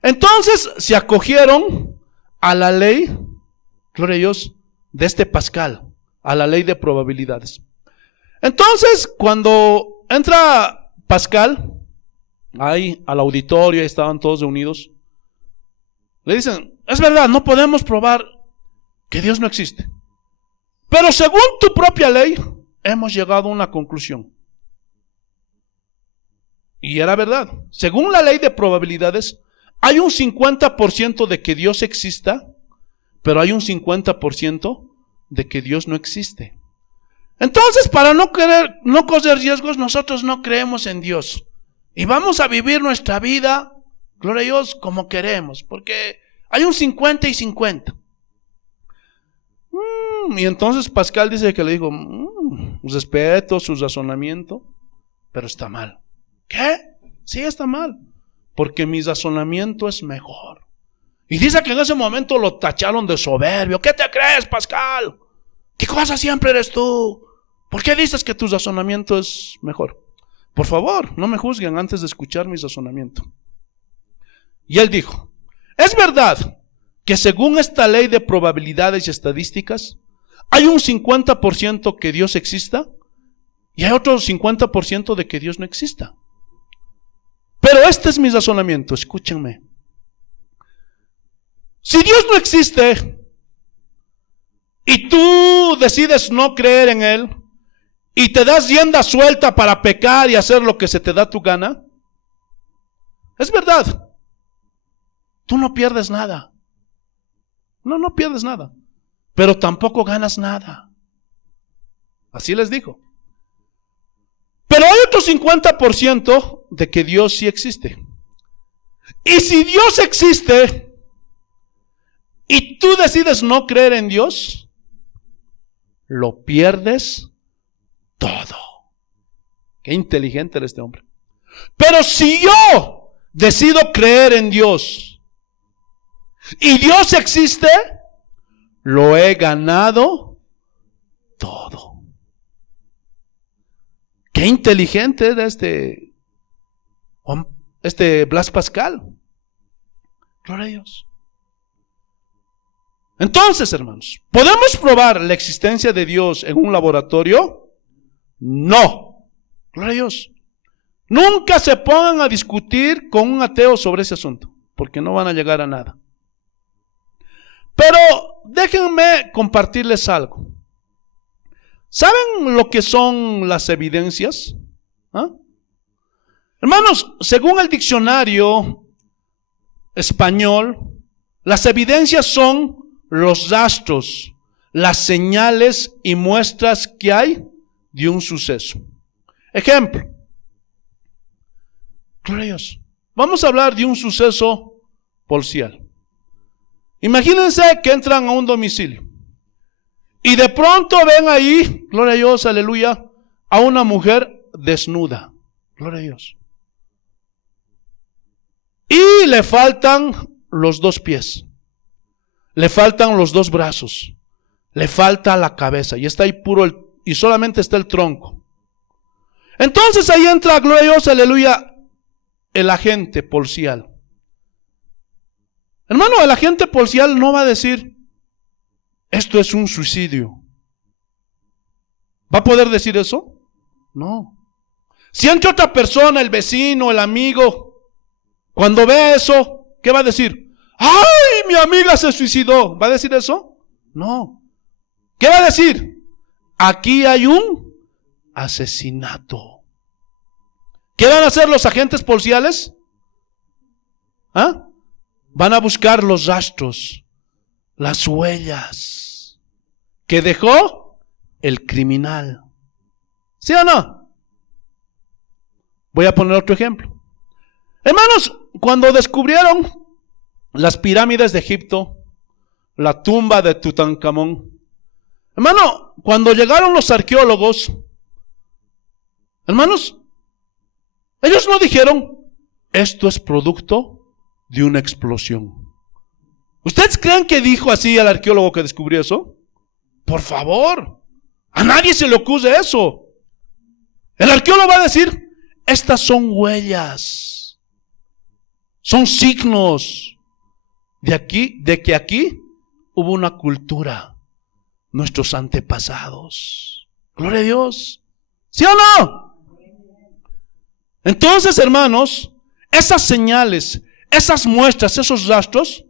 Entonces se acogieron a la ley, gloria a Dios, de este Pascal, a la ley de probabilidades. Entonces, cuando entra Pascal, ahí al auditorio, ahí estaban todos reunidos, le dicen, es verdad, no podemos probar que Dios no existe. Pero según tu propia ley, hemos llegado a una conclusión. Y era verdad. Según la ley de probabilidades, hay un 50% de que Dios exista, pero hay un 50% de que Dios no existe. Entonces, para no correr riesgos, nosotros no creemos en Dios. Y vamos a vivir nuestra vida, gloria a Dios, como queremos, porque hay un 50 y 50. Y entonces Pascal dice que le dijo, respeto su razonamiento, pero está mal. ¿Qué? Sí, está mal, porque mi razonamiento es mejor. Y dice que en ese momento lo tacharon de soberbio. ¿Qué te crees, Pascal? ¿Qué cosa siempre eres tú? ¿Por qué dices que tu razonamiento es mejor? Por favor, no me juzguen antes de escuchar mi razonamiento. Y él dijo, es verdad que según esta ley de probabilidades y estadísticas, hay un 50% que Dios exista y hay otro 50% de que Dios no exista. Pero este es mi razonamiento, escúchenme. Si Dios no existe y tú decides no creer en Él y te das rienda suelta para pecar y hacer lo que se te da tu gana, es verdad, tú no pierdes nada. No pierdes nada, pero tampoco ganas nada. Así les dijo. Pero hay otro 50% de que Dios sí existe. Y si Dios existe y tú decides no creer en Dios, lo pierdes todo. Qué inteligente era este hombre. Pero si yo decido creer en Dios y Dios existe, lo he ganado todo. Qué inteligente era este Blaise Pascal. Gloria a Dios. Entonces, hermanos, ¿podemos probar la existencia de Dios en un laboratorio? No. Gloria a Dios. Nunca se pongan a discutir con un ateo sobre ese asunto, porque no van a llegar a nada. Pero déjenme compartirles algo. ¿Saben lo que son las evidencias? ¿Ah? Hermanos, según el diccionario español, las evidencias son los rastros, las señales y muestras que hay de un suceso. Ejemplo. Gloria a Dios. Vamos a hablar de un suceso policial. Imagínense que entran a un domicilio y de pronto ven ahí, gloria a Dios, aleluya, a una mujer desnuda. Gloria a Dios. Y le faltan los 2 pies, le faltan los 2 brazos, le falta la cabeza y está ahí puro y solamente está el tronco. Entonces ahí entra, gloria a Dios, aleluya, el agente policial. Hermano, el agente policial no va a decir, esto es un suicidio. ¿Va a poder decir eso? No. Si entra otra persona, el vecino, el amigo, cuando vea eso, ¿qué va a decir? ¡Ay, mi amiga se suicidó! ¿Va a decir eso? No. ¿Qué va a decir? Aquí hay un asesinato. ¿Qué van a hacer los agentes policiales? ¿Ah? Van a buscar los rastros, las huellas que dejó el criminal. ¿Sí o no? Voy a poner otro ejemplo. Hermanos, cuando descubrieron las pirámides de Egipto, la tumba de Tutankamón, hermano, cuando llegaron los arqueólogos, hermanos, ellos no dijeron, esto es producto de una explosión. ¿Ustedes creen que dijo así al arqueólogo que descubrió eso? Por favor, a nadie se le ocurre eso. El arqueólogo va a decir, estas son huellas, son signos de que aquí hubo una cultura, nuestros antepasados. Gloria a Dios. ¿Sí o no? Entonces, hermanos, esas señales, esas muestras, esos rastros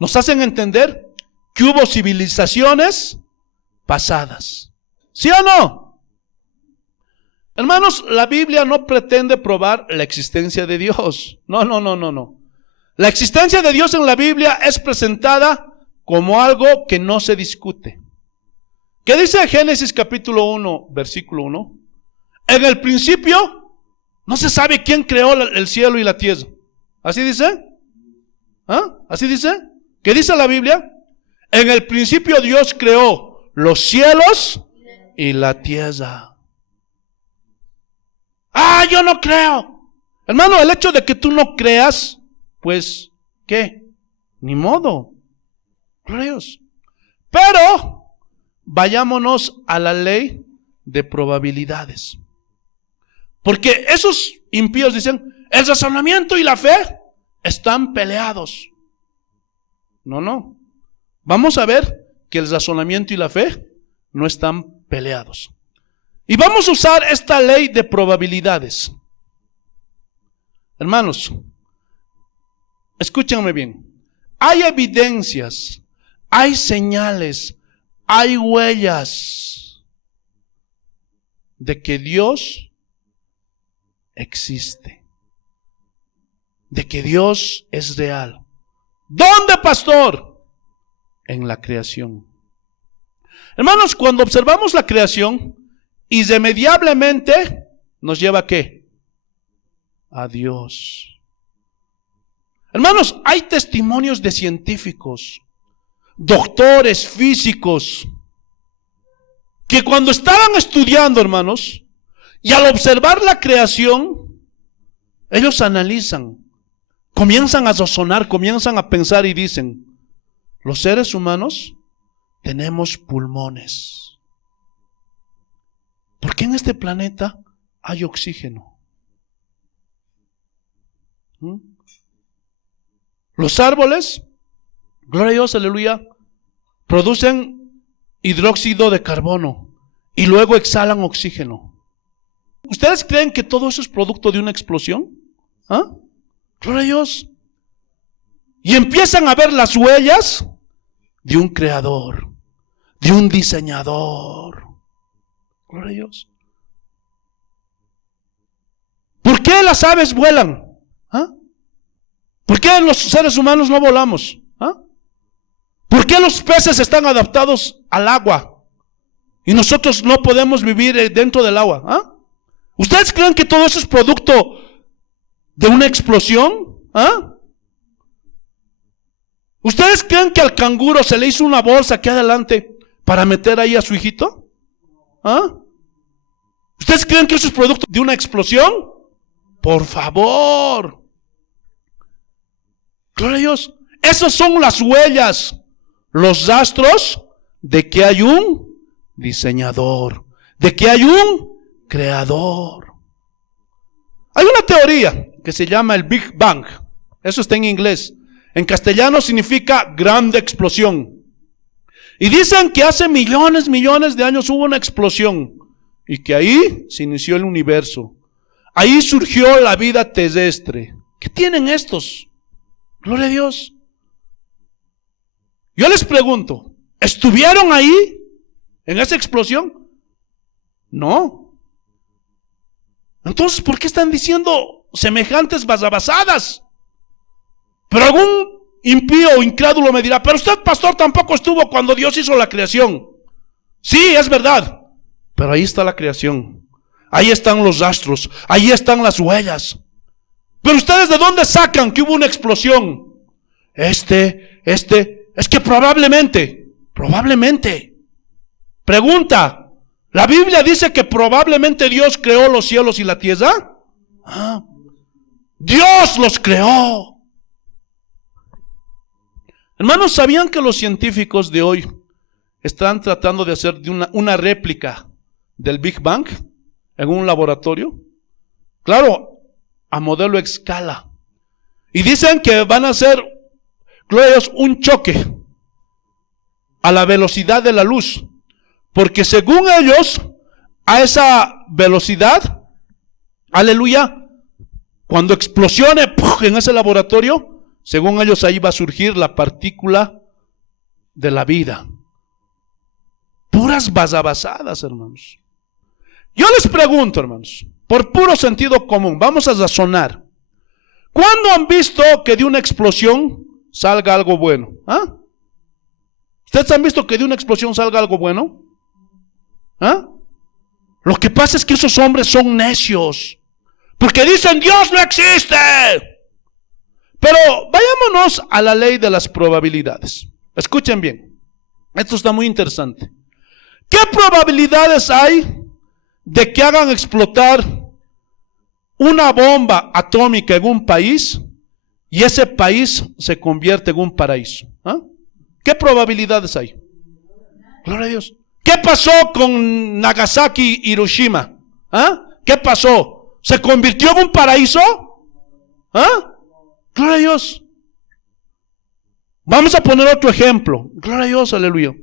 nos hacen entender que hubo civilizaciones pasadas. ¿Sí o no? Hermanos, la Biblia no pretende probar la existencia de Dios. No. La existencia de Dios en la Biblia es presentada como algo que no se discute. ¿Qué dice Génesis capítulo 1, versículo 1? En el principio no se sabe quién creó el cielo y la tierra. ¿Así dice? ¿Ah? ¿Así dice? ¿Qué dice la Biblia? En el principio Dios creó los cielos y la tierra. ¡Ah, yo no creo! Hermano, el hecho de que tú no creas, pues, ¿qué? Ni modo. Gloria a Dios. Pero, vayámonos a la ley de probabilidades. Porque esos impíos dicen, el razonamiento y la fe están peleados. No. Vamos a ver que el razonamiento y la fe no están peleados. Y vamos a usar esta ley de probabilidades. Hermanos, escúchenme bien. Hay evidencias, hay señales, hay huellas de que Dios existe, de que Dios es real. ¿Dónde, pastor? En la creación. Hermanos, cuando observamos la creación, irremediablemente nos lleva ¿a qué? A Dios. Hermanos, hay testimonios de científicos, doctores, físicos, que cuando estaban estudiando, hermanos, y al observar la creación, ellos analizan, comienzan a razonar, comienzan a pensar y dicen, los seres humanos tenemos pulmones. ¿Por qué en este planeta hay oxígeno? Los árboles, gloria a Dios, aleluya, producen hidróxido de carbono y luego exhalan oxígeno. ¿Ustedes creen que todo eso es producto de una explosión? ¿Ah? Gloria a Dios. Y empiezan a ver las huellas de un creador, de un diseñador. Gloria a Dios. ¿Por qué las aves vuelan? ¿Ah? ¿Por qué los seres humanos no volamos? ¿Ah? ¿Por qué los peces están adaptados al agua y nosotros no podemos vivir dentro del agua? ¿Ah? ¿Ustedes creen que todo eso es producto de una explosión? ¿Ah? ¿Ustedes creen que al canguro se le hizo una bolsa aquí adelante para meter ahí a su hijito? ¿Ah? ¿Ustedes creen que eso es producto de una explosión? Por favor. Gloria a Dios. Esas son las huellas, los rastros de que hay un diseñador, de que hay un creador. Hay una teoría que se llama el Big Bang. Eso está en inglés. En castellano significa grande explosión. Y dicen que hace millones de años hubo una explosión y que ahí se inició el universo. Ahí surgió la vida terrestre. ¿Qué tienen estos? Gloria a Dios. Yo les pregunto, ¿estuvieron ahí en esa explosión? No. Entonces, ¿por qué están diciendo semejantes basabasadas? Pero algún impío o incrédulo me dirá, pero usted, pastor, tampoco estuvo cuando Dios hizo la creación. Sí, es verdad, pero ahí está la creación. Ahí están los rastros, ahí están las huellas. Pero ustedes, ¿de dónde sacan que hubo una explosión? Es que probablemente. Pregunta, ¿la Biblia dice que probablemente Dios creó los cielos y la tierra? Ah, Dios los creó. Hermanos, ¿sabían que los científicos de hoy están tratando de hacer una réplica del Big Bang en un laboratorio? Claro, a modelo escala. Y dicen que van a hacer, gloria a Dios, un choque a la velocidad de la luz. Porque según ellos, a esa velocidad, aleluya, cuando explosione en ese laboratorio, según ellos ahí va a surgir la partícula de la vida. Puras basabasadas, hermanos. Yo les pregunto, hermanos, por puro sentido común, vamos a razonar. ¿Cuándo han visto que de una explosión salga algo bueno? ¿Ah? ¿Ustedes han visto que de una explosión salga algo bueno? ¿Ah? Lo que pasa es que esos hombres son necios, porque dicen Dios no existe. Pero vayámonos a la ley de las probabilidades. Escuchen bien, esto está muy interesante. ¿Qué probabilidades hay de que hagan explotar una bomba atómica en un país y ese país se convierte en un paraíso? ¿Ah? ¿Qué probabilidades hay? Gloria a Dios. ¿Qué pasó con Nagasaki y Hiroshima? ¿Ah? ¿Qué pasó? ¿Se convirtió en un paraíso? ¿Ah? Gloria a Dios. Vamos a poner otro ejemplo. Gloria a Dios, aleluya.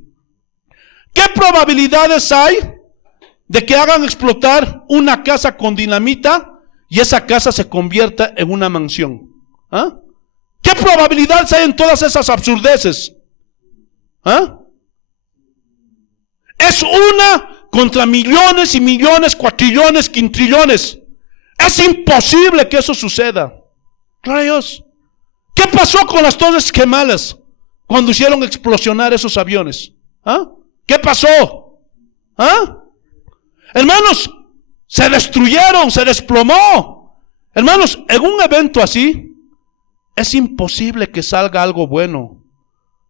¿Qué probabilidades hay de que hagan explotar una casa con dinamita y esa casa se convierta en una mansión? ¿Ah? ¿Qué probabilidades hay en todas esas absurdeces? ¿Ah? Es una contra millones y millones, cuatrillones, quintrillones. Es imposible que eso suceda. Gloria a Dios. ¿Qué pasó con las Torres Gemelas cuando hicieron explosionar esos aviones? ¿Ah? ¿Qué pasó? ¿Ah? Hermanos, se destruyeron, se desplomó. Hermanos, en un evento así, es imposible que salga algo bueno.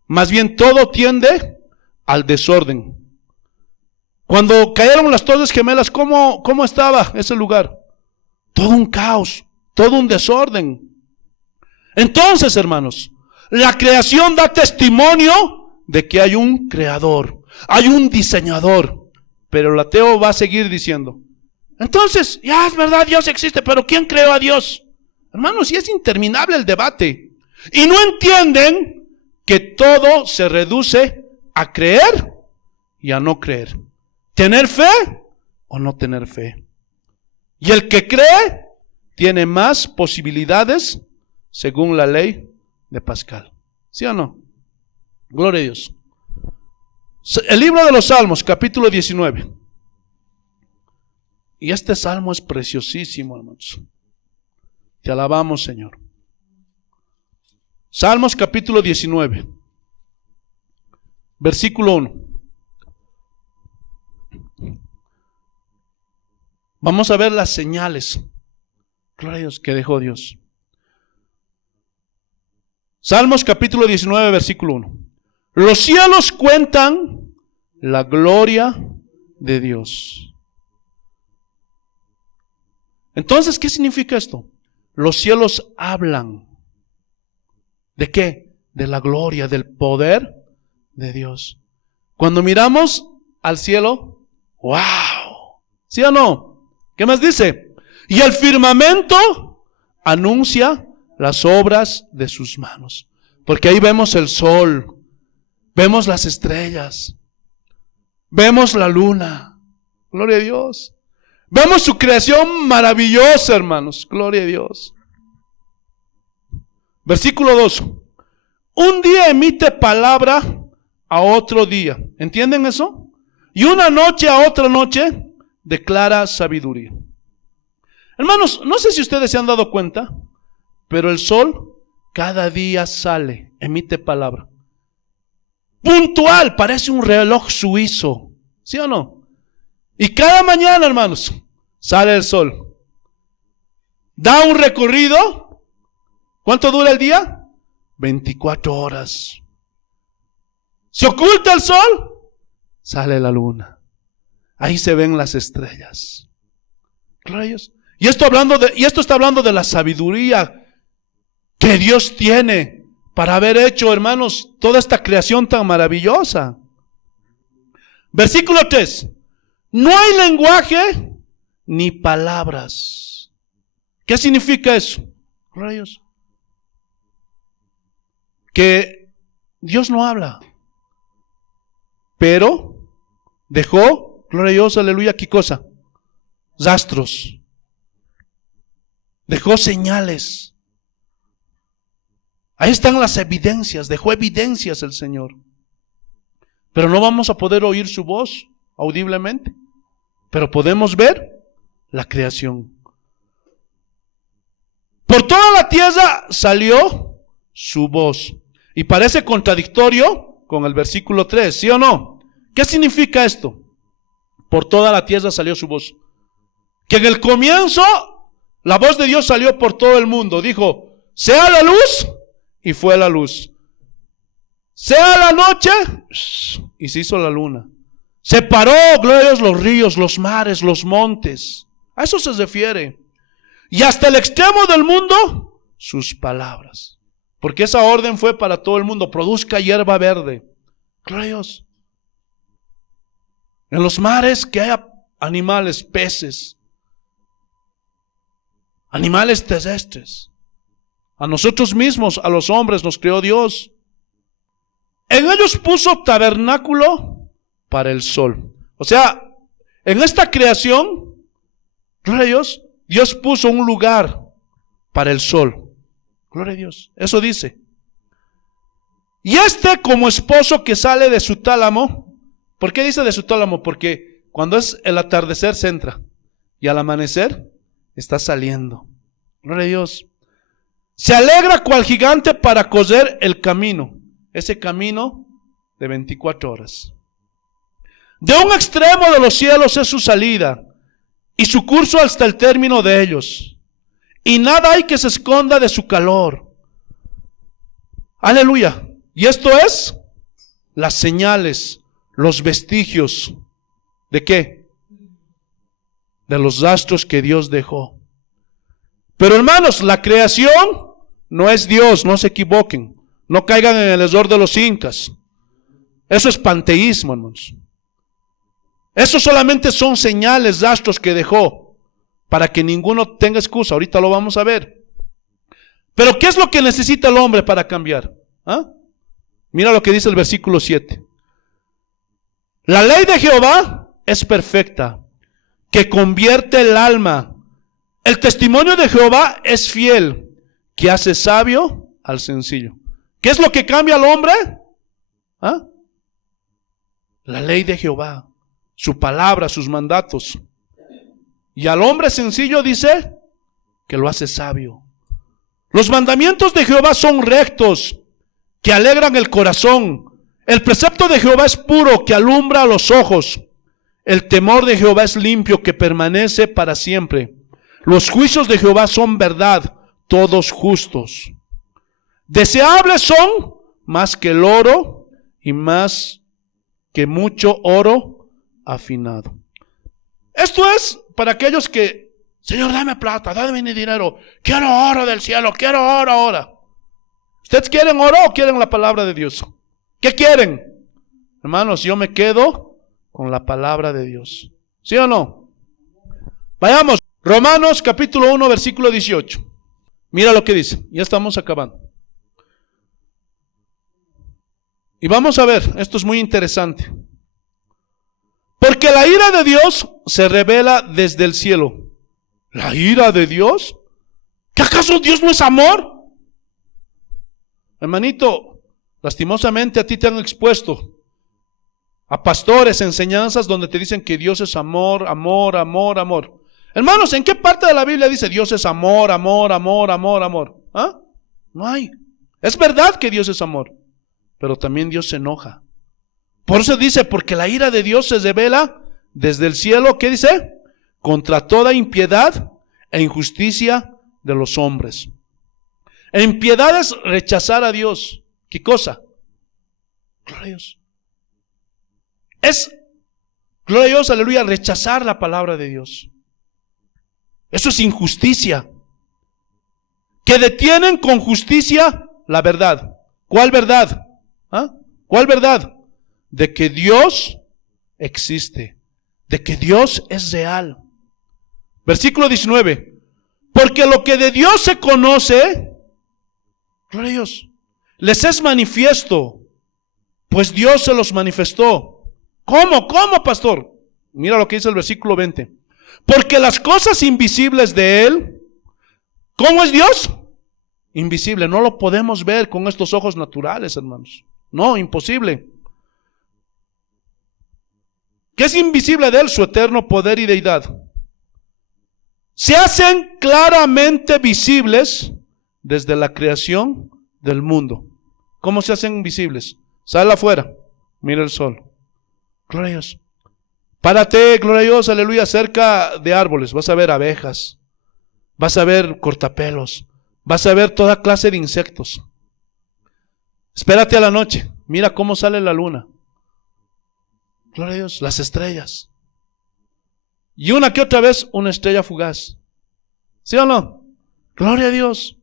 Más bien todo tiende al desorden. Cuando cayeron las Torres Gemelas, ¿cómo estaba ese lugar? Todo un caos, todo un desorden. Entonces, hermanos, la creación da testimonio de que hay un creador, hay un diseñador. Pero el ateo va a seguir diciendo, entonces, ya es verdad, Dios existe, pero ¿quién creó a Dios? Hermanos, y es interminable el debate. Y no entienden que todo se reduce a creer y a no creer. ¿Tener fe o no tener fe? Y el que cree tiene más posibilidades según la ley de Pascal. ¿Sí o no? Gloria a Dios. El libro de los Salmos, capítulo 19. Y este salmo es preciosísimo, hermanos. Te alabamos, Señor. Salmos capítulo 19, versículo 1. Vamos a ver las señales, gloria a Dios, que dejó Dios. Salmos capítulo 19, versículo 1. Los cielos cuentan la gloria de Dios. Entonces, ¿qué significa esto? Los cielos hablan. ¿De qué? De la gloria, del poder de Dios. Cuando miramos al cielo, ¡wow! ¿Sí o no? ¿Qué más dice? Y el firmamento anuncia las obras de sus manos. Porque ahí vemos el sol, vemos las estrellas, vemos la luna. Gloria a Dios. Vemos su creación maravillosa, hermanos. Gloria a Dios. Versículo 2. Un día emite palabra a otro día. ¿Entienden eso? Y una noche a otra noche declara sabiduría. Hermanos, no sé si ustedes se han dado cuenta, pero el sol cada día sale, emite palabra. Puntual, parece un reloj suizo. ¿Sí o no? Y cada mañana, hermanos, sale el sol. Da un recorrido. ¿Cuánto dura el día? 24 horas. Se oculta el sol, sale la luna. Ahí se ven las estrellas. Gloria a Dios. Y esto está hablando de la sabiduría que Dios tiene para haber hecho, hermanos, toda esta creación tan maravillosa. Versículo 3. No hay lenguaje ni palabras. ¿Qué significa eso? Gloria a Dios. Que Dios no habla, pero dejó, gloria a Dios, aleluya, ¿qué cosa? Rastros. Dejó señales. Ahí están las evidencias, dejó evidencias el Señor. Pero no vamos a poder oír su voz audiblemente, pero podemos ver la creación. Por toda la tierra salió su voz. Y parece contradictorio con el versículo 3, ¿sí o no? ¿Qué significa esto? Por toda la tierra salió su voz. Que en el comienzo la voz de Dios salió por todo el mundo. Dijo, sea la luz, y fue la luz. Sea la noche, y se hizo la luna. Separó, gloria a Dios, los ríos, los mares, los montes. A eso se refiere. Y hasta el extremo del mundo, sus palabras. Porque esa orden fue para todo el mundo. Produzca hierba verde. Gloria a Dios. En los mares que haya animales, peces. Animales terrestres. A nosotros mismos, a los hombres, nos creó Dios. En ellos puso tabernáculo para el sol. O sea, en esta creación, gloria a Dios, Dios puso un lugar para el sol. Gloria a Dios. Eso dice. Y como esposo que sale de su tálamo. ¿Por qué dice de su tálamo? Porque cuando es el atardecer se entra. Y al amanecer está saliendo. Gloria a Dios. Se alegra cual gigante para coser el camino. Ese camino de 24 horas. De un extremo de los cielos es su salida. Y su curso hasta el término de ellos. Y nada hay que se esconda de su calor. Aleluya. Y esto es las señales, los vestigios. ¿De qué? De los rastros que Dios dejó. Pero hermanos, la creación no es Dios, no se equivoquen. No caigan en el error de los incas. Eso es panteísmo, hermanos. Eso solamente son señales, rastros que dejó. Para que ninguno tenga excusa. Ahorita lo vamos a ver. Pero ¿qué es lo que necesita el hombre para cambiar? ¿Ah? Mira lo que dice el versículo 7. La ley de Jehová es perfecta, que convierte el alma. El testimonio de Jehová es fiel, que hace sabio al sencillo. ¿Qué es lo que cambia al hombre? ¿Ah? La ley de Jehová, su palabra, sus mandatos. Y al hombre sencillo dice que lo hace sabio. Los mandamientos de Jehová son rectos, que alegran el corazón. El precepto de Jehová es puro, que alumbra los ojos. El temor de Jehová es limpio, que permanece para siempre. Los juicios de Jehová son verdad, todos justos. Deseables son más que el oro y más que mucho oro afinado. Esto es para aquellos que, Señor, dame plata, dame dinero, quiero oro del cielo, quiero oro ahora. ¿Ustedes quieren oro o quieren la palabra de Dios? ¿Qué quieren? Hermanos, yo me quedo con la palabra de Dios. ¿Sí o no? Vayamos, Romanos capítulo 1, versículo 18. Mira lo que dice, ya estamos acabando. Y vamos a ver, esto es muy interesante. Porque la ira de Dios se revela desde el cielo. ¿La ira de Dios? ¿Que acaso Dios no es amor? Hermanito, lastimosamente a ti te han expuesto a pastores, enseñanzas donde te dicen que Dios es amor, amor, amor, amor. Hermanos, ¿en qué parte de la Biblia dice Dios es amor, amor, amor, amor, amor? ¿Ah? No hay. Es verdad que Dios es amor, pero también Dios se enoja. Por eso dice, porque la ira de Dios se revela desde el cielo, ¿qué dice? Contra toda impiedad e injusticia de los hombres. E impiedad es rechazar a Dios. ¿Qué cosa? Gloria a Dios. Es, gloria a Dios, aleluya, rechazar la palabra de Dios. Eso es injusticia. Que detienen con justicia la verdad. ¿Cuál verdad? ¿Ah? ¿Cuál verdad? De que Dios existe, de que Dios es real. Versículo 19. Porque lo que de Dios se conoce, gloria a Dios, les es manifiesto, pues Dios se los manifestó. ¿Cómo? ¿Cómo, pastor? Mira lo que dice el versículo 20. Porque las cosas invisibles de Él, ¿cómo es Dios? Invisible, no lo podemos ver con estos ojos naturales, hermanos. No, imposible. ¿Qué es invisible de Él? Su eterno poder y deidad. Se hacen claramente visibles desde la creación del mundo. ¿Cómo se hacen visibles? Sal afuera, mira el sol. Gloria a Dios. Párate, gloria a Dios, aleluya, cerca de árboles. Vas a ver abejas, vas a ver cortapelos, vas a ver toda clase de insectos. Espérate a la noche, mira cómo sale la luna. Gloria a Dios, las estrellas. Y una que otra vez una estrella fugaz. ¿Sí o no? Gloria a Dios.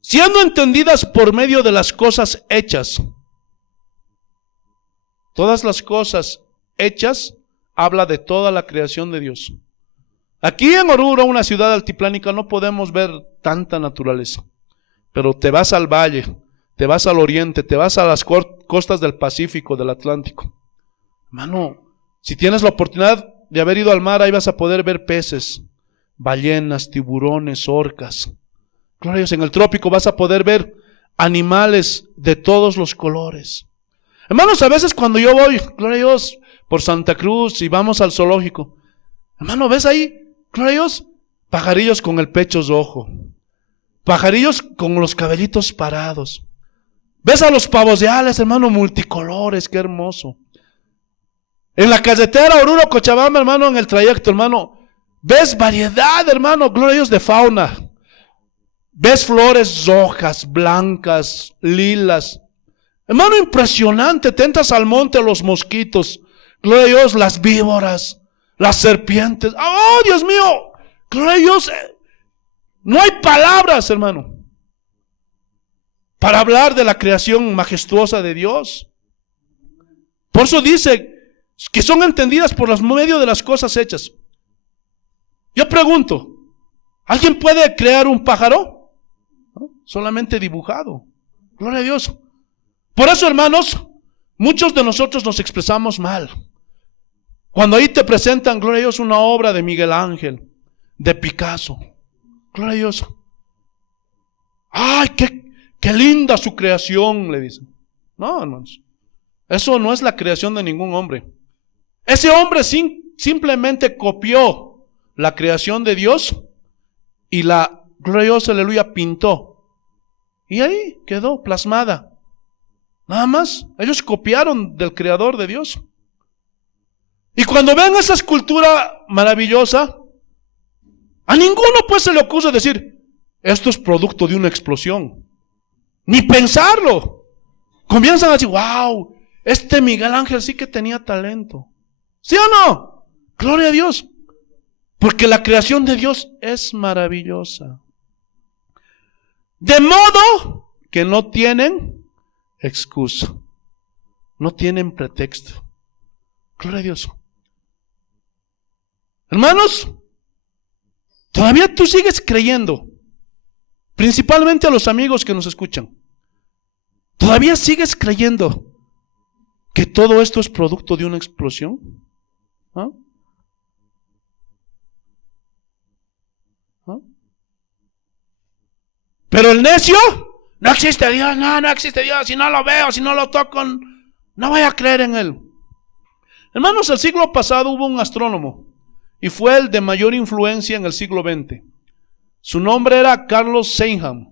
Siendo entendidas por medio de las cosas hechas. Todas las cosas hechas habla de toda la creación de Dios. Aquí en Oruro, una ciudad altiplánica, no podemos ver tanta naturaleza. Pero te vas al valle, te vas al oriente, te vas a las costas del Pacífico, del Atlántico. Hermano, si tienes la oportunidad de haber ido al mar, ahí vas a poder ver peces, ballenas, tiburones, orcas. Gloria a Dios, en el trópico vas a poder ver animales de todos los colores. Hermanos, a veces cuando yo voy, gloria a Dios, por Santa Cruz y vamos al zoológico, hermano, ¿ves ahí, gloria a Dios, pajarillos con el pecho rojo, pajarillos con los cabellitos parados? ¿Ves a los pavos reales, hermano, multicolores? Qué hermoso. En la carretera Oruro, Cochabamba, hermano, en el trayecto, hermano, ves variedad, hermano, gloria a Dios, de fauna. Ves flores rojas, blancas, lilas. Hermano, impresionante. Te entras al monte, los mosquitos, gloria a Dios, las víboras, las serpientes. ¡Oh, Dios mío! Gloria a Dios. No hay palabras, hermano, para hablar de la creación majestuosa de Dios. Por eso dice que son entendidas por los medios de las cosas hechas. Yo pregunto, ¿alguien puede crear un pájaro? ¿No? Solamente dibujado. Gloria a Dios. Por eso, hermanos, muchos de nosotros nos expresamos mal. Cuando ahí te presentan, gloria a Dios, una obra de Miguel Ángel, de Picasso. Gloria a Dios. ¡Ay, qué linda su creación! Le dicen. No, hermanos. Eso no es la creación de ningún hombre. Ese hombre simplemente copió la creación de Dios y la, gloria a Dios, aleluya, pintó. Y ahí quedó plasmada. Nada más. Ellos copiaron del creador de Dios. Y cuando ven esa escultura maravillosa, a ninguno pues se le ocurre decir, esto es producto de una explosión. Ni pensarlo. Comienzan a decir, wow, este Miguel Ángel sí que tenía talento. ¿Sí o no? Gloria a Dios. Porque la creación de Dios es maravillosa. De modo que no tienen excusa. No tienen pretexto. Gloria a Dios. Hermanos, todavía tú sigues creyendo, principalmente a los amigos que nos escuchan, todavía sigues creyendo que todo esto es producto de una explosión. ¿Ah? ¿Ah? Pero el necio, no existe Dios, no existe Dios, si no lo veo, si no lo toco, no voy a creer en él. Hermanos, el siglo pasado hubo un astrónomo y fue el de mayor influencia en el siglo XX. Su nombre era Carlos Sagan.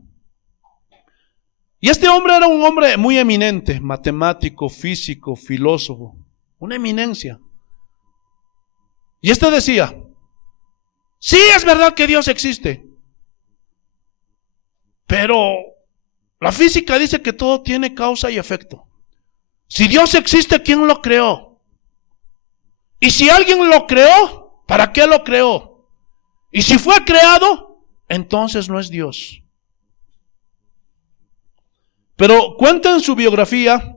Y este hombre era un hombre muy eminente, matemático, físico, filósofo, una eminencia. Y este decía, sí es verdad que Dios existe, pero la física dice que todo tiene causa y efecto. Si Dios existe, ¿quién lo creó? Y si alguien lo creó, ¿para qué lo creó? Y si fue creado, entonces no es Dios. Pero cuenta en su biografía,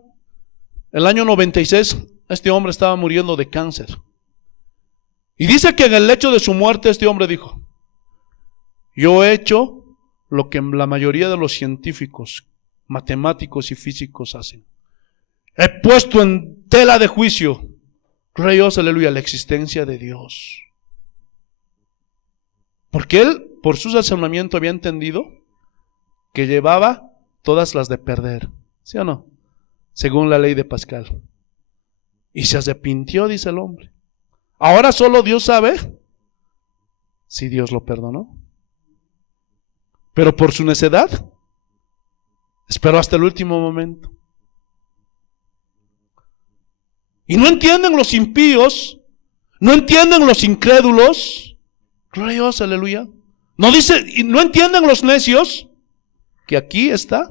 el año 96, este hombre estaba muriendo de cáncer. Y dice que en el lecho de su muerte este hombre dijo, yo he hecho lo que la mayoría de los científicos, matemáticos y físicos hacen. He puesto en tela de juicio, gloria a Dios, aleluya, la existencia de Dios. Porque él, por su razonamiento, había entendido que llevaba todas las de perder, ¿sí o no? Según la ley de Pascal. Y se arrepintió, dice el hombre. Ahora solo Dios sabe si Dios lo perdonó. Pero por su necedad, esperó hasta el último momento. Y no entienden los impíos, no entienden los incrédulos, gloria a Dios, aleluya. No dice, y no entienden los necios, que aquí está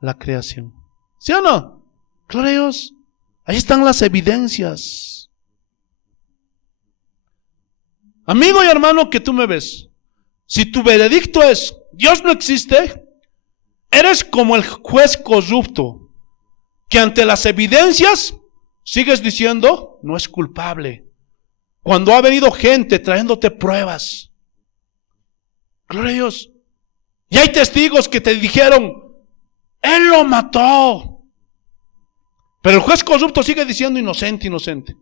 la creación. ¿Sí o no? Gloria a Dios. Ahí están las evidencias. Amigo y hermano que tú me ves, si tu veredicto es Dios no existe, eres como el juez corrupto que ante las evidencias sigues diciendo no es culpable, cuando ha venido gente trayéndote pruebas. Gloria a Dios. Y hay testigos que te dijeron él lo mató, pero el juez corrupto sigue diciendo inocente, inocente.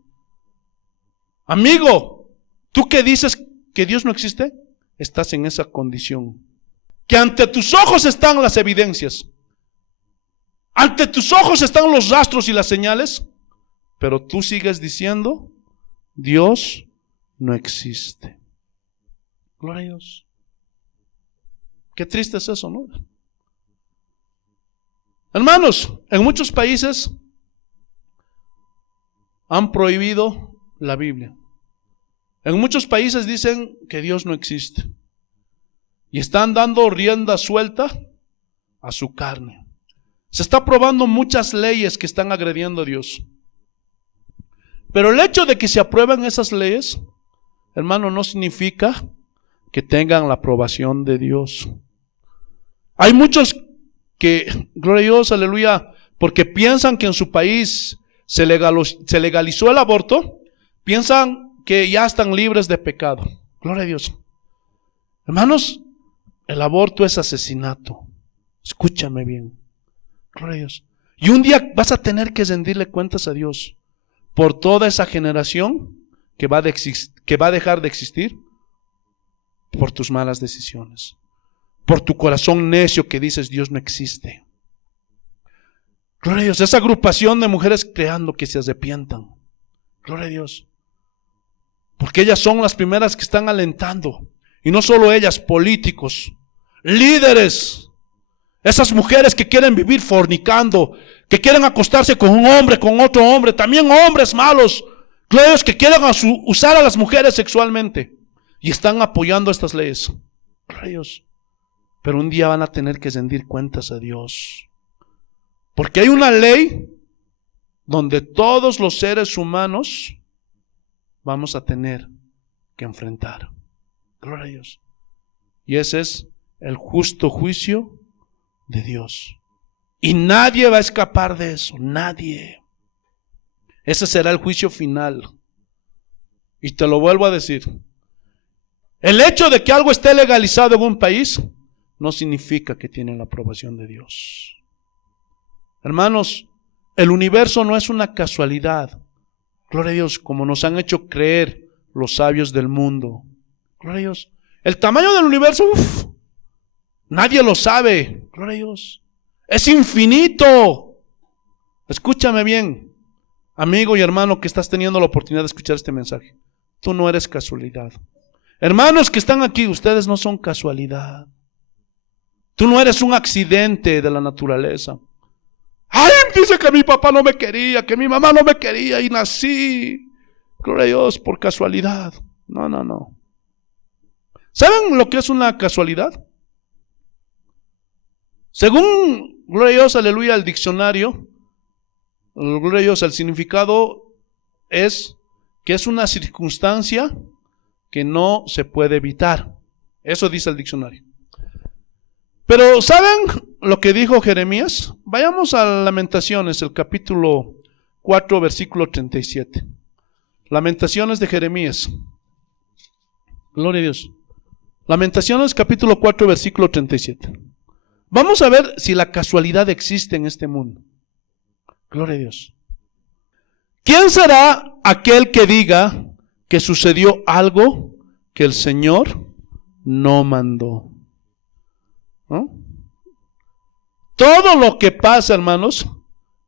Amigo, tú que dices que Dios no existe, estás en esa condición. Que ante tus ojos están las evidencias, ante tus ojos están los rastros y las señales, pero tú sigues diciendo Dios no existe. Gloria a Dios. Qué triste es eso, ¿no? Hermanos, en muchos países han prohibido la Biblia. En muchos países dicen que Dios no existe. Y están dando rienda suelta a su carne. Se está aprobando muchas leyes que están agrediendo a Dios. Pero el hecho de que se aprueben esas leyes, hermano, no significa que tengan la aprobación de Dios. Hay muchos que, gloria a Dios, aleluya, porque piensan que en su país se legalizó el aborto, piensan que ya están libres de pecado. Gloria a Dios. Hermanos, el aborto es asesinato. Escúchame bien. Gloria a Dios. Y un día vas a tener que rendirle cuentas a Dios por toda esa generación que va a dejar de existir por tus malas decisiones, por tu corazón necio que dices Dios no existe. Gloria a Dios, esa agrupación de mujeres creando que se arrepientan. Gloria a Dios. Porque ellas son las primeras que están alentando. Y no solo ellas, políticos, líderes. Esas mujeres que quieren vivir fornicando, que quieren acostarse con un hombre, con otro hombre. También hombres malos. Gloria a Dios, que quieren usar a las mujeres sexualmente. Y están apoyando estas leyes. Gloria a Dios. Pero un día van a tener que rendir cuentas a Dios. Porque hay una ley donde todos los seres humanos vamos a tener que enfrentar. Gloria a Dios. Y ese es el justo juicio de Dios. Y nadie va a escapar de eso, nadie. Ese será el juicio final. Y te lo vuelvo a decir. El hecho de que algo esté legalizado en un país no significa que tiene la aprobación de Dios. Hermanos, el universo no es una casualidad. Gloria a Dios, como nos han hecho creer los sabios del mundo. Gloria a Dios. El tamaño del universo, nadie lo sabe. Gloria a Dios. Es infinito. Escúchame bien, amigo y hermano que estás teniendo la oportunidad de escuchar este mensaje. Tú no eres casualidad. Hermanos que están aquí, ustedes no son casualidad. Tú no eres un accidente de la naturaleza. Ay, dice que mi papá no me quería, que mi mamá no me quería y nací, gloria a Dios, por casualidad. No, no, no. ¿Saben lo que es una casualidad? Según, gloria a Dios, aleluya, el diccionario, gloria a Dios, el significado es que es una circunstancia que no se puede evitar. Eso dice el diccionario. Pero ¿saben lo que dijo Jeremías? Vayamos a Lamentaciones, el capítulo 4, versículo 37. Lamentaciones de Jeremías. Gloria a Dios. Lamentaciones, capítulo 4, versículo 37. Vamos a ver si la casualidad existe en este mundo. Gloria a Dios. ¿Quién será aquel que diga que sucedió algo que el Señor no mandó? ¿No? Todo lo que pasa, hermanos,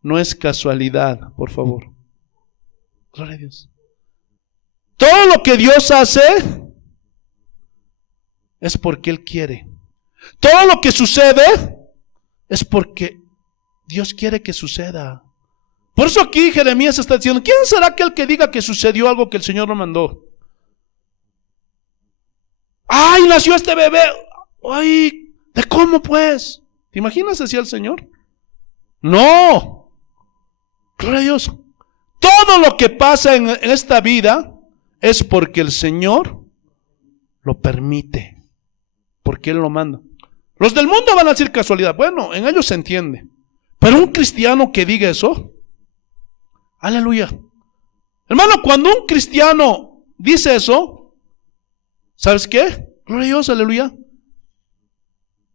no es casualidad, por favor. Gloria a Dios. Todo lo que Dios hace es porque Él quiere. Todo lo que sucede es porque Dios quiere que suceda. Por eso aquí Jeremías está diciendo, ¿quién será aquel que diga que sucedió algo que el Señor no mandó? ¡Ay, nació este bebé! ¡Ay! ¿De cómo pues? ¿Te imaginas decía el Señor? No. Gloria a Dios. Todo lo que pasa en esta vida es porque el Señor lo permite. Porque Él lo manda. Los del mundo van a decir casualidad. Bueno, en ellos se entiende. Pero un cristiano que diga eso, aleluya. Hermano, cuando un cristiano dice eso, ¿sabes qué? Gloria a Dios, aleluya.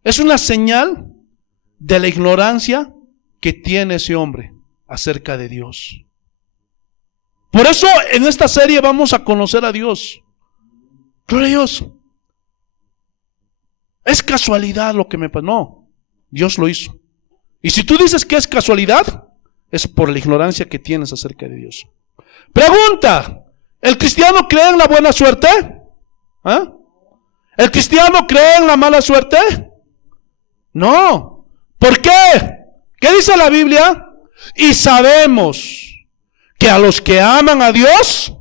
Es una señal de la ignorancia que tiene ese hombre acerca de Dios. Por eso en esta serie vamos a conocer a Dios. Gloria a Dios. ¿Es casualidad lo que me pasó? No, Dios lo hizo. Y si tú dices que es casualidad, es por la ignorancia que tienes acerca de Dios. Pregunta, ¿el cristiano cree en la buena suerte? ¿Ah? ¿El cristiano cree en la mala suerte? No. ¿Por qué? ¿Qué dice la Biblia? Y sabemos que a los que aman a Dios,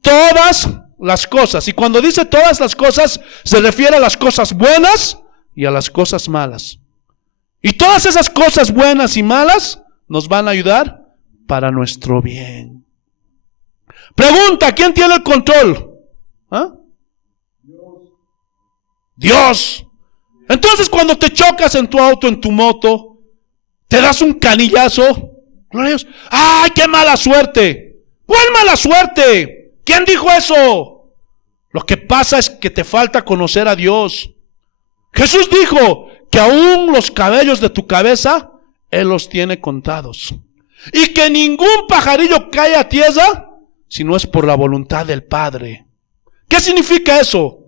todas las cosas, y cuando dice todas las cosas, se refiere a las cosas buenas y a las cosas malas. Y todas esas cosas buenas y malas nos van a ayudar para nuestro bien. Pregunta, ¿quién tiene el control? ¿Ah? Dios. Entonces cuando te chocas en tu auto, en tu moto, te das un canillazo, gloria a Dios, ¡ay, qué mala suerte! ¿Cuál mala suerte? ¿Quién dijo eso? Lo que pasa es que te falta conocer a Dios. Jesús dijo que aún los cabellos de tu cabeza, Él los tiene contados. Y que ningún pajarillo cae a tierra si no es por la voluntad del Padre. ¿Qué significa eso?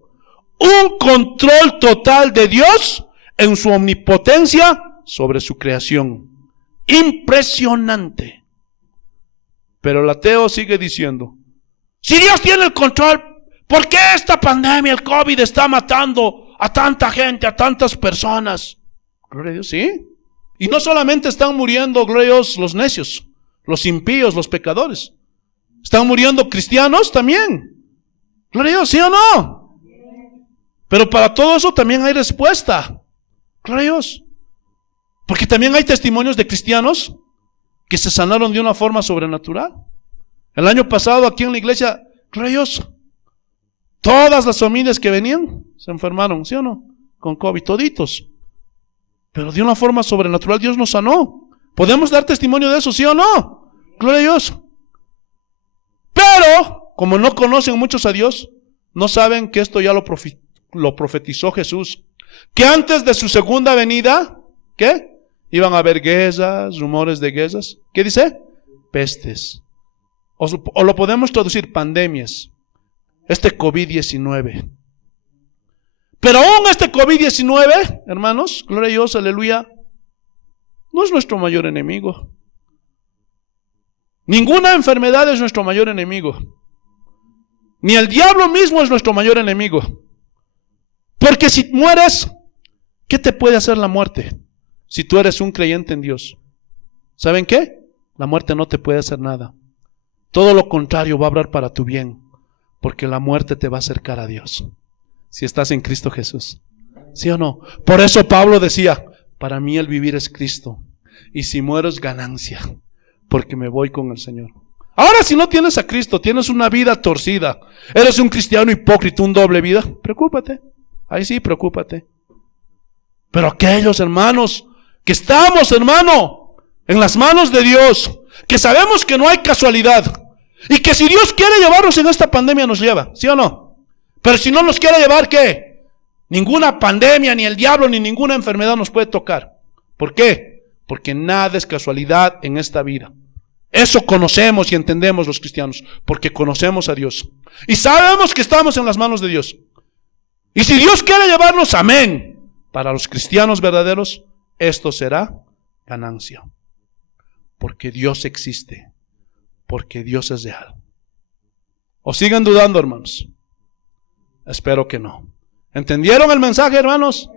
un control total de Dios en su omnipotencia sobre su creación. Impresionante. Pero el ateo sigue diciendo, si Dios tiene el control, ¿por qué esta pandemia, el COVID, está matando a tanta gente, a tantas personas? Gloria a Dios, sí. Y no solamente están muriendo, gloria a Dios, los necios, los impíos, los pecadores. Están muriendo cristianos también. Gloria a Dios, ¿sí o no? Pero para todo eso también hay respuesta. Gloria a Dios. Porque también hay testimonios de cristianos que se sanaron de una forma sobrenatural. El año pasado aquí en la iglesia, gloria a Dios, todas las familias que venían se enfermaron, ¿sí o no? Con COVID, toditos. Pero de una forma sobrenatural Dios nos sanó. ¿Podemos dar testimonio de eso, sí o no? Gloria a Dios. Pero, como no conocen muchos a Dios, no saben que esto ya lo profetizó Jesús. Que antes de su segunda venida, ¿qué? Iban a haber guerras, rumores de guerras. ¿Qué dice? Pestes. O lo podemos traducir, pandemias. Este COVID-19. Pero aún este COVID-19, hermanos, gloria a Dios, aleluya, no es nuestro mayor enemigo. Ninguna enfermedad es nuestro mayor enemigo. Ni el diablo mismo es nuestro mayor enemigo. Porque si mueres, ¿qué te puede hacer la muerte? Si tú eres un creyente en Dios. ¿Saben qué? La muerte no te puede hacer nada. Todo lo contrario, va a obrar para tu bien. Porque la muerte te va a acercar a Dios. Si estás en Cristo Jesús. ¿Sí o no? Por eso Pablo decía, para mí el vivir es Cristo. Y si muero es ganancia. Porque me voy con el Señor. Ahora si no tienes a Cristo, tienes una vida torcida. Eres un cristiano hipócrita, un doble vida. Preocúpate. Ahí sí, preocúpate. Pero aquellos hermanos que estamos, hermano, en las manos de Dios, que sabemos que no hay casualidad, y que si Dios quiere llevarnos en esta pandemia nos lleva, ¿sí o no? Pero si no nos quiere llevar, ¿qué? Ninguna pandemia, ni el diablo, ni ninguna enfermedad nos puede tocar. ¿Por qué? Porque nada es casualidad en esta vida. Eso conocemos y entendemos los cristianos, porque conocemos a Dios. Y sabemos que estamos en las manos de Dios. Y si Dios quiere llevarnos, amén. Para los cristianos verdaderos, esto será ganancia. Porque Dios existe. Porque Dios es real. ¿O siguen dudando, hermanos? Espero que no. ¿Entendieron el mensaje, hermanos?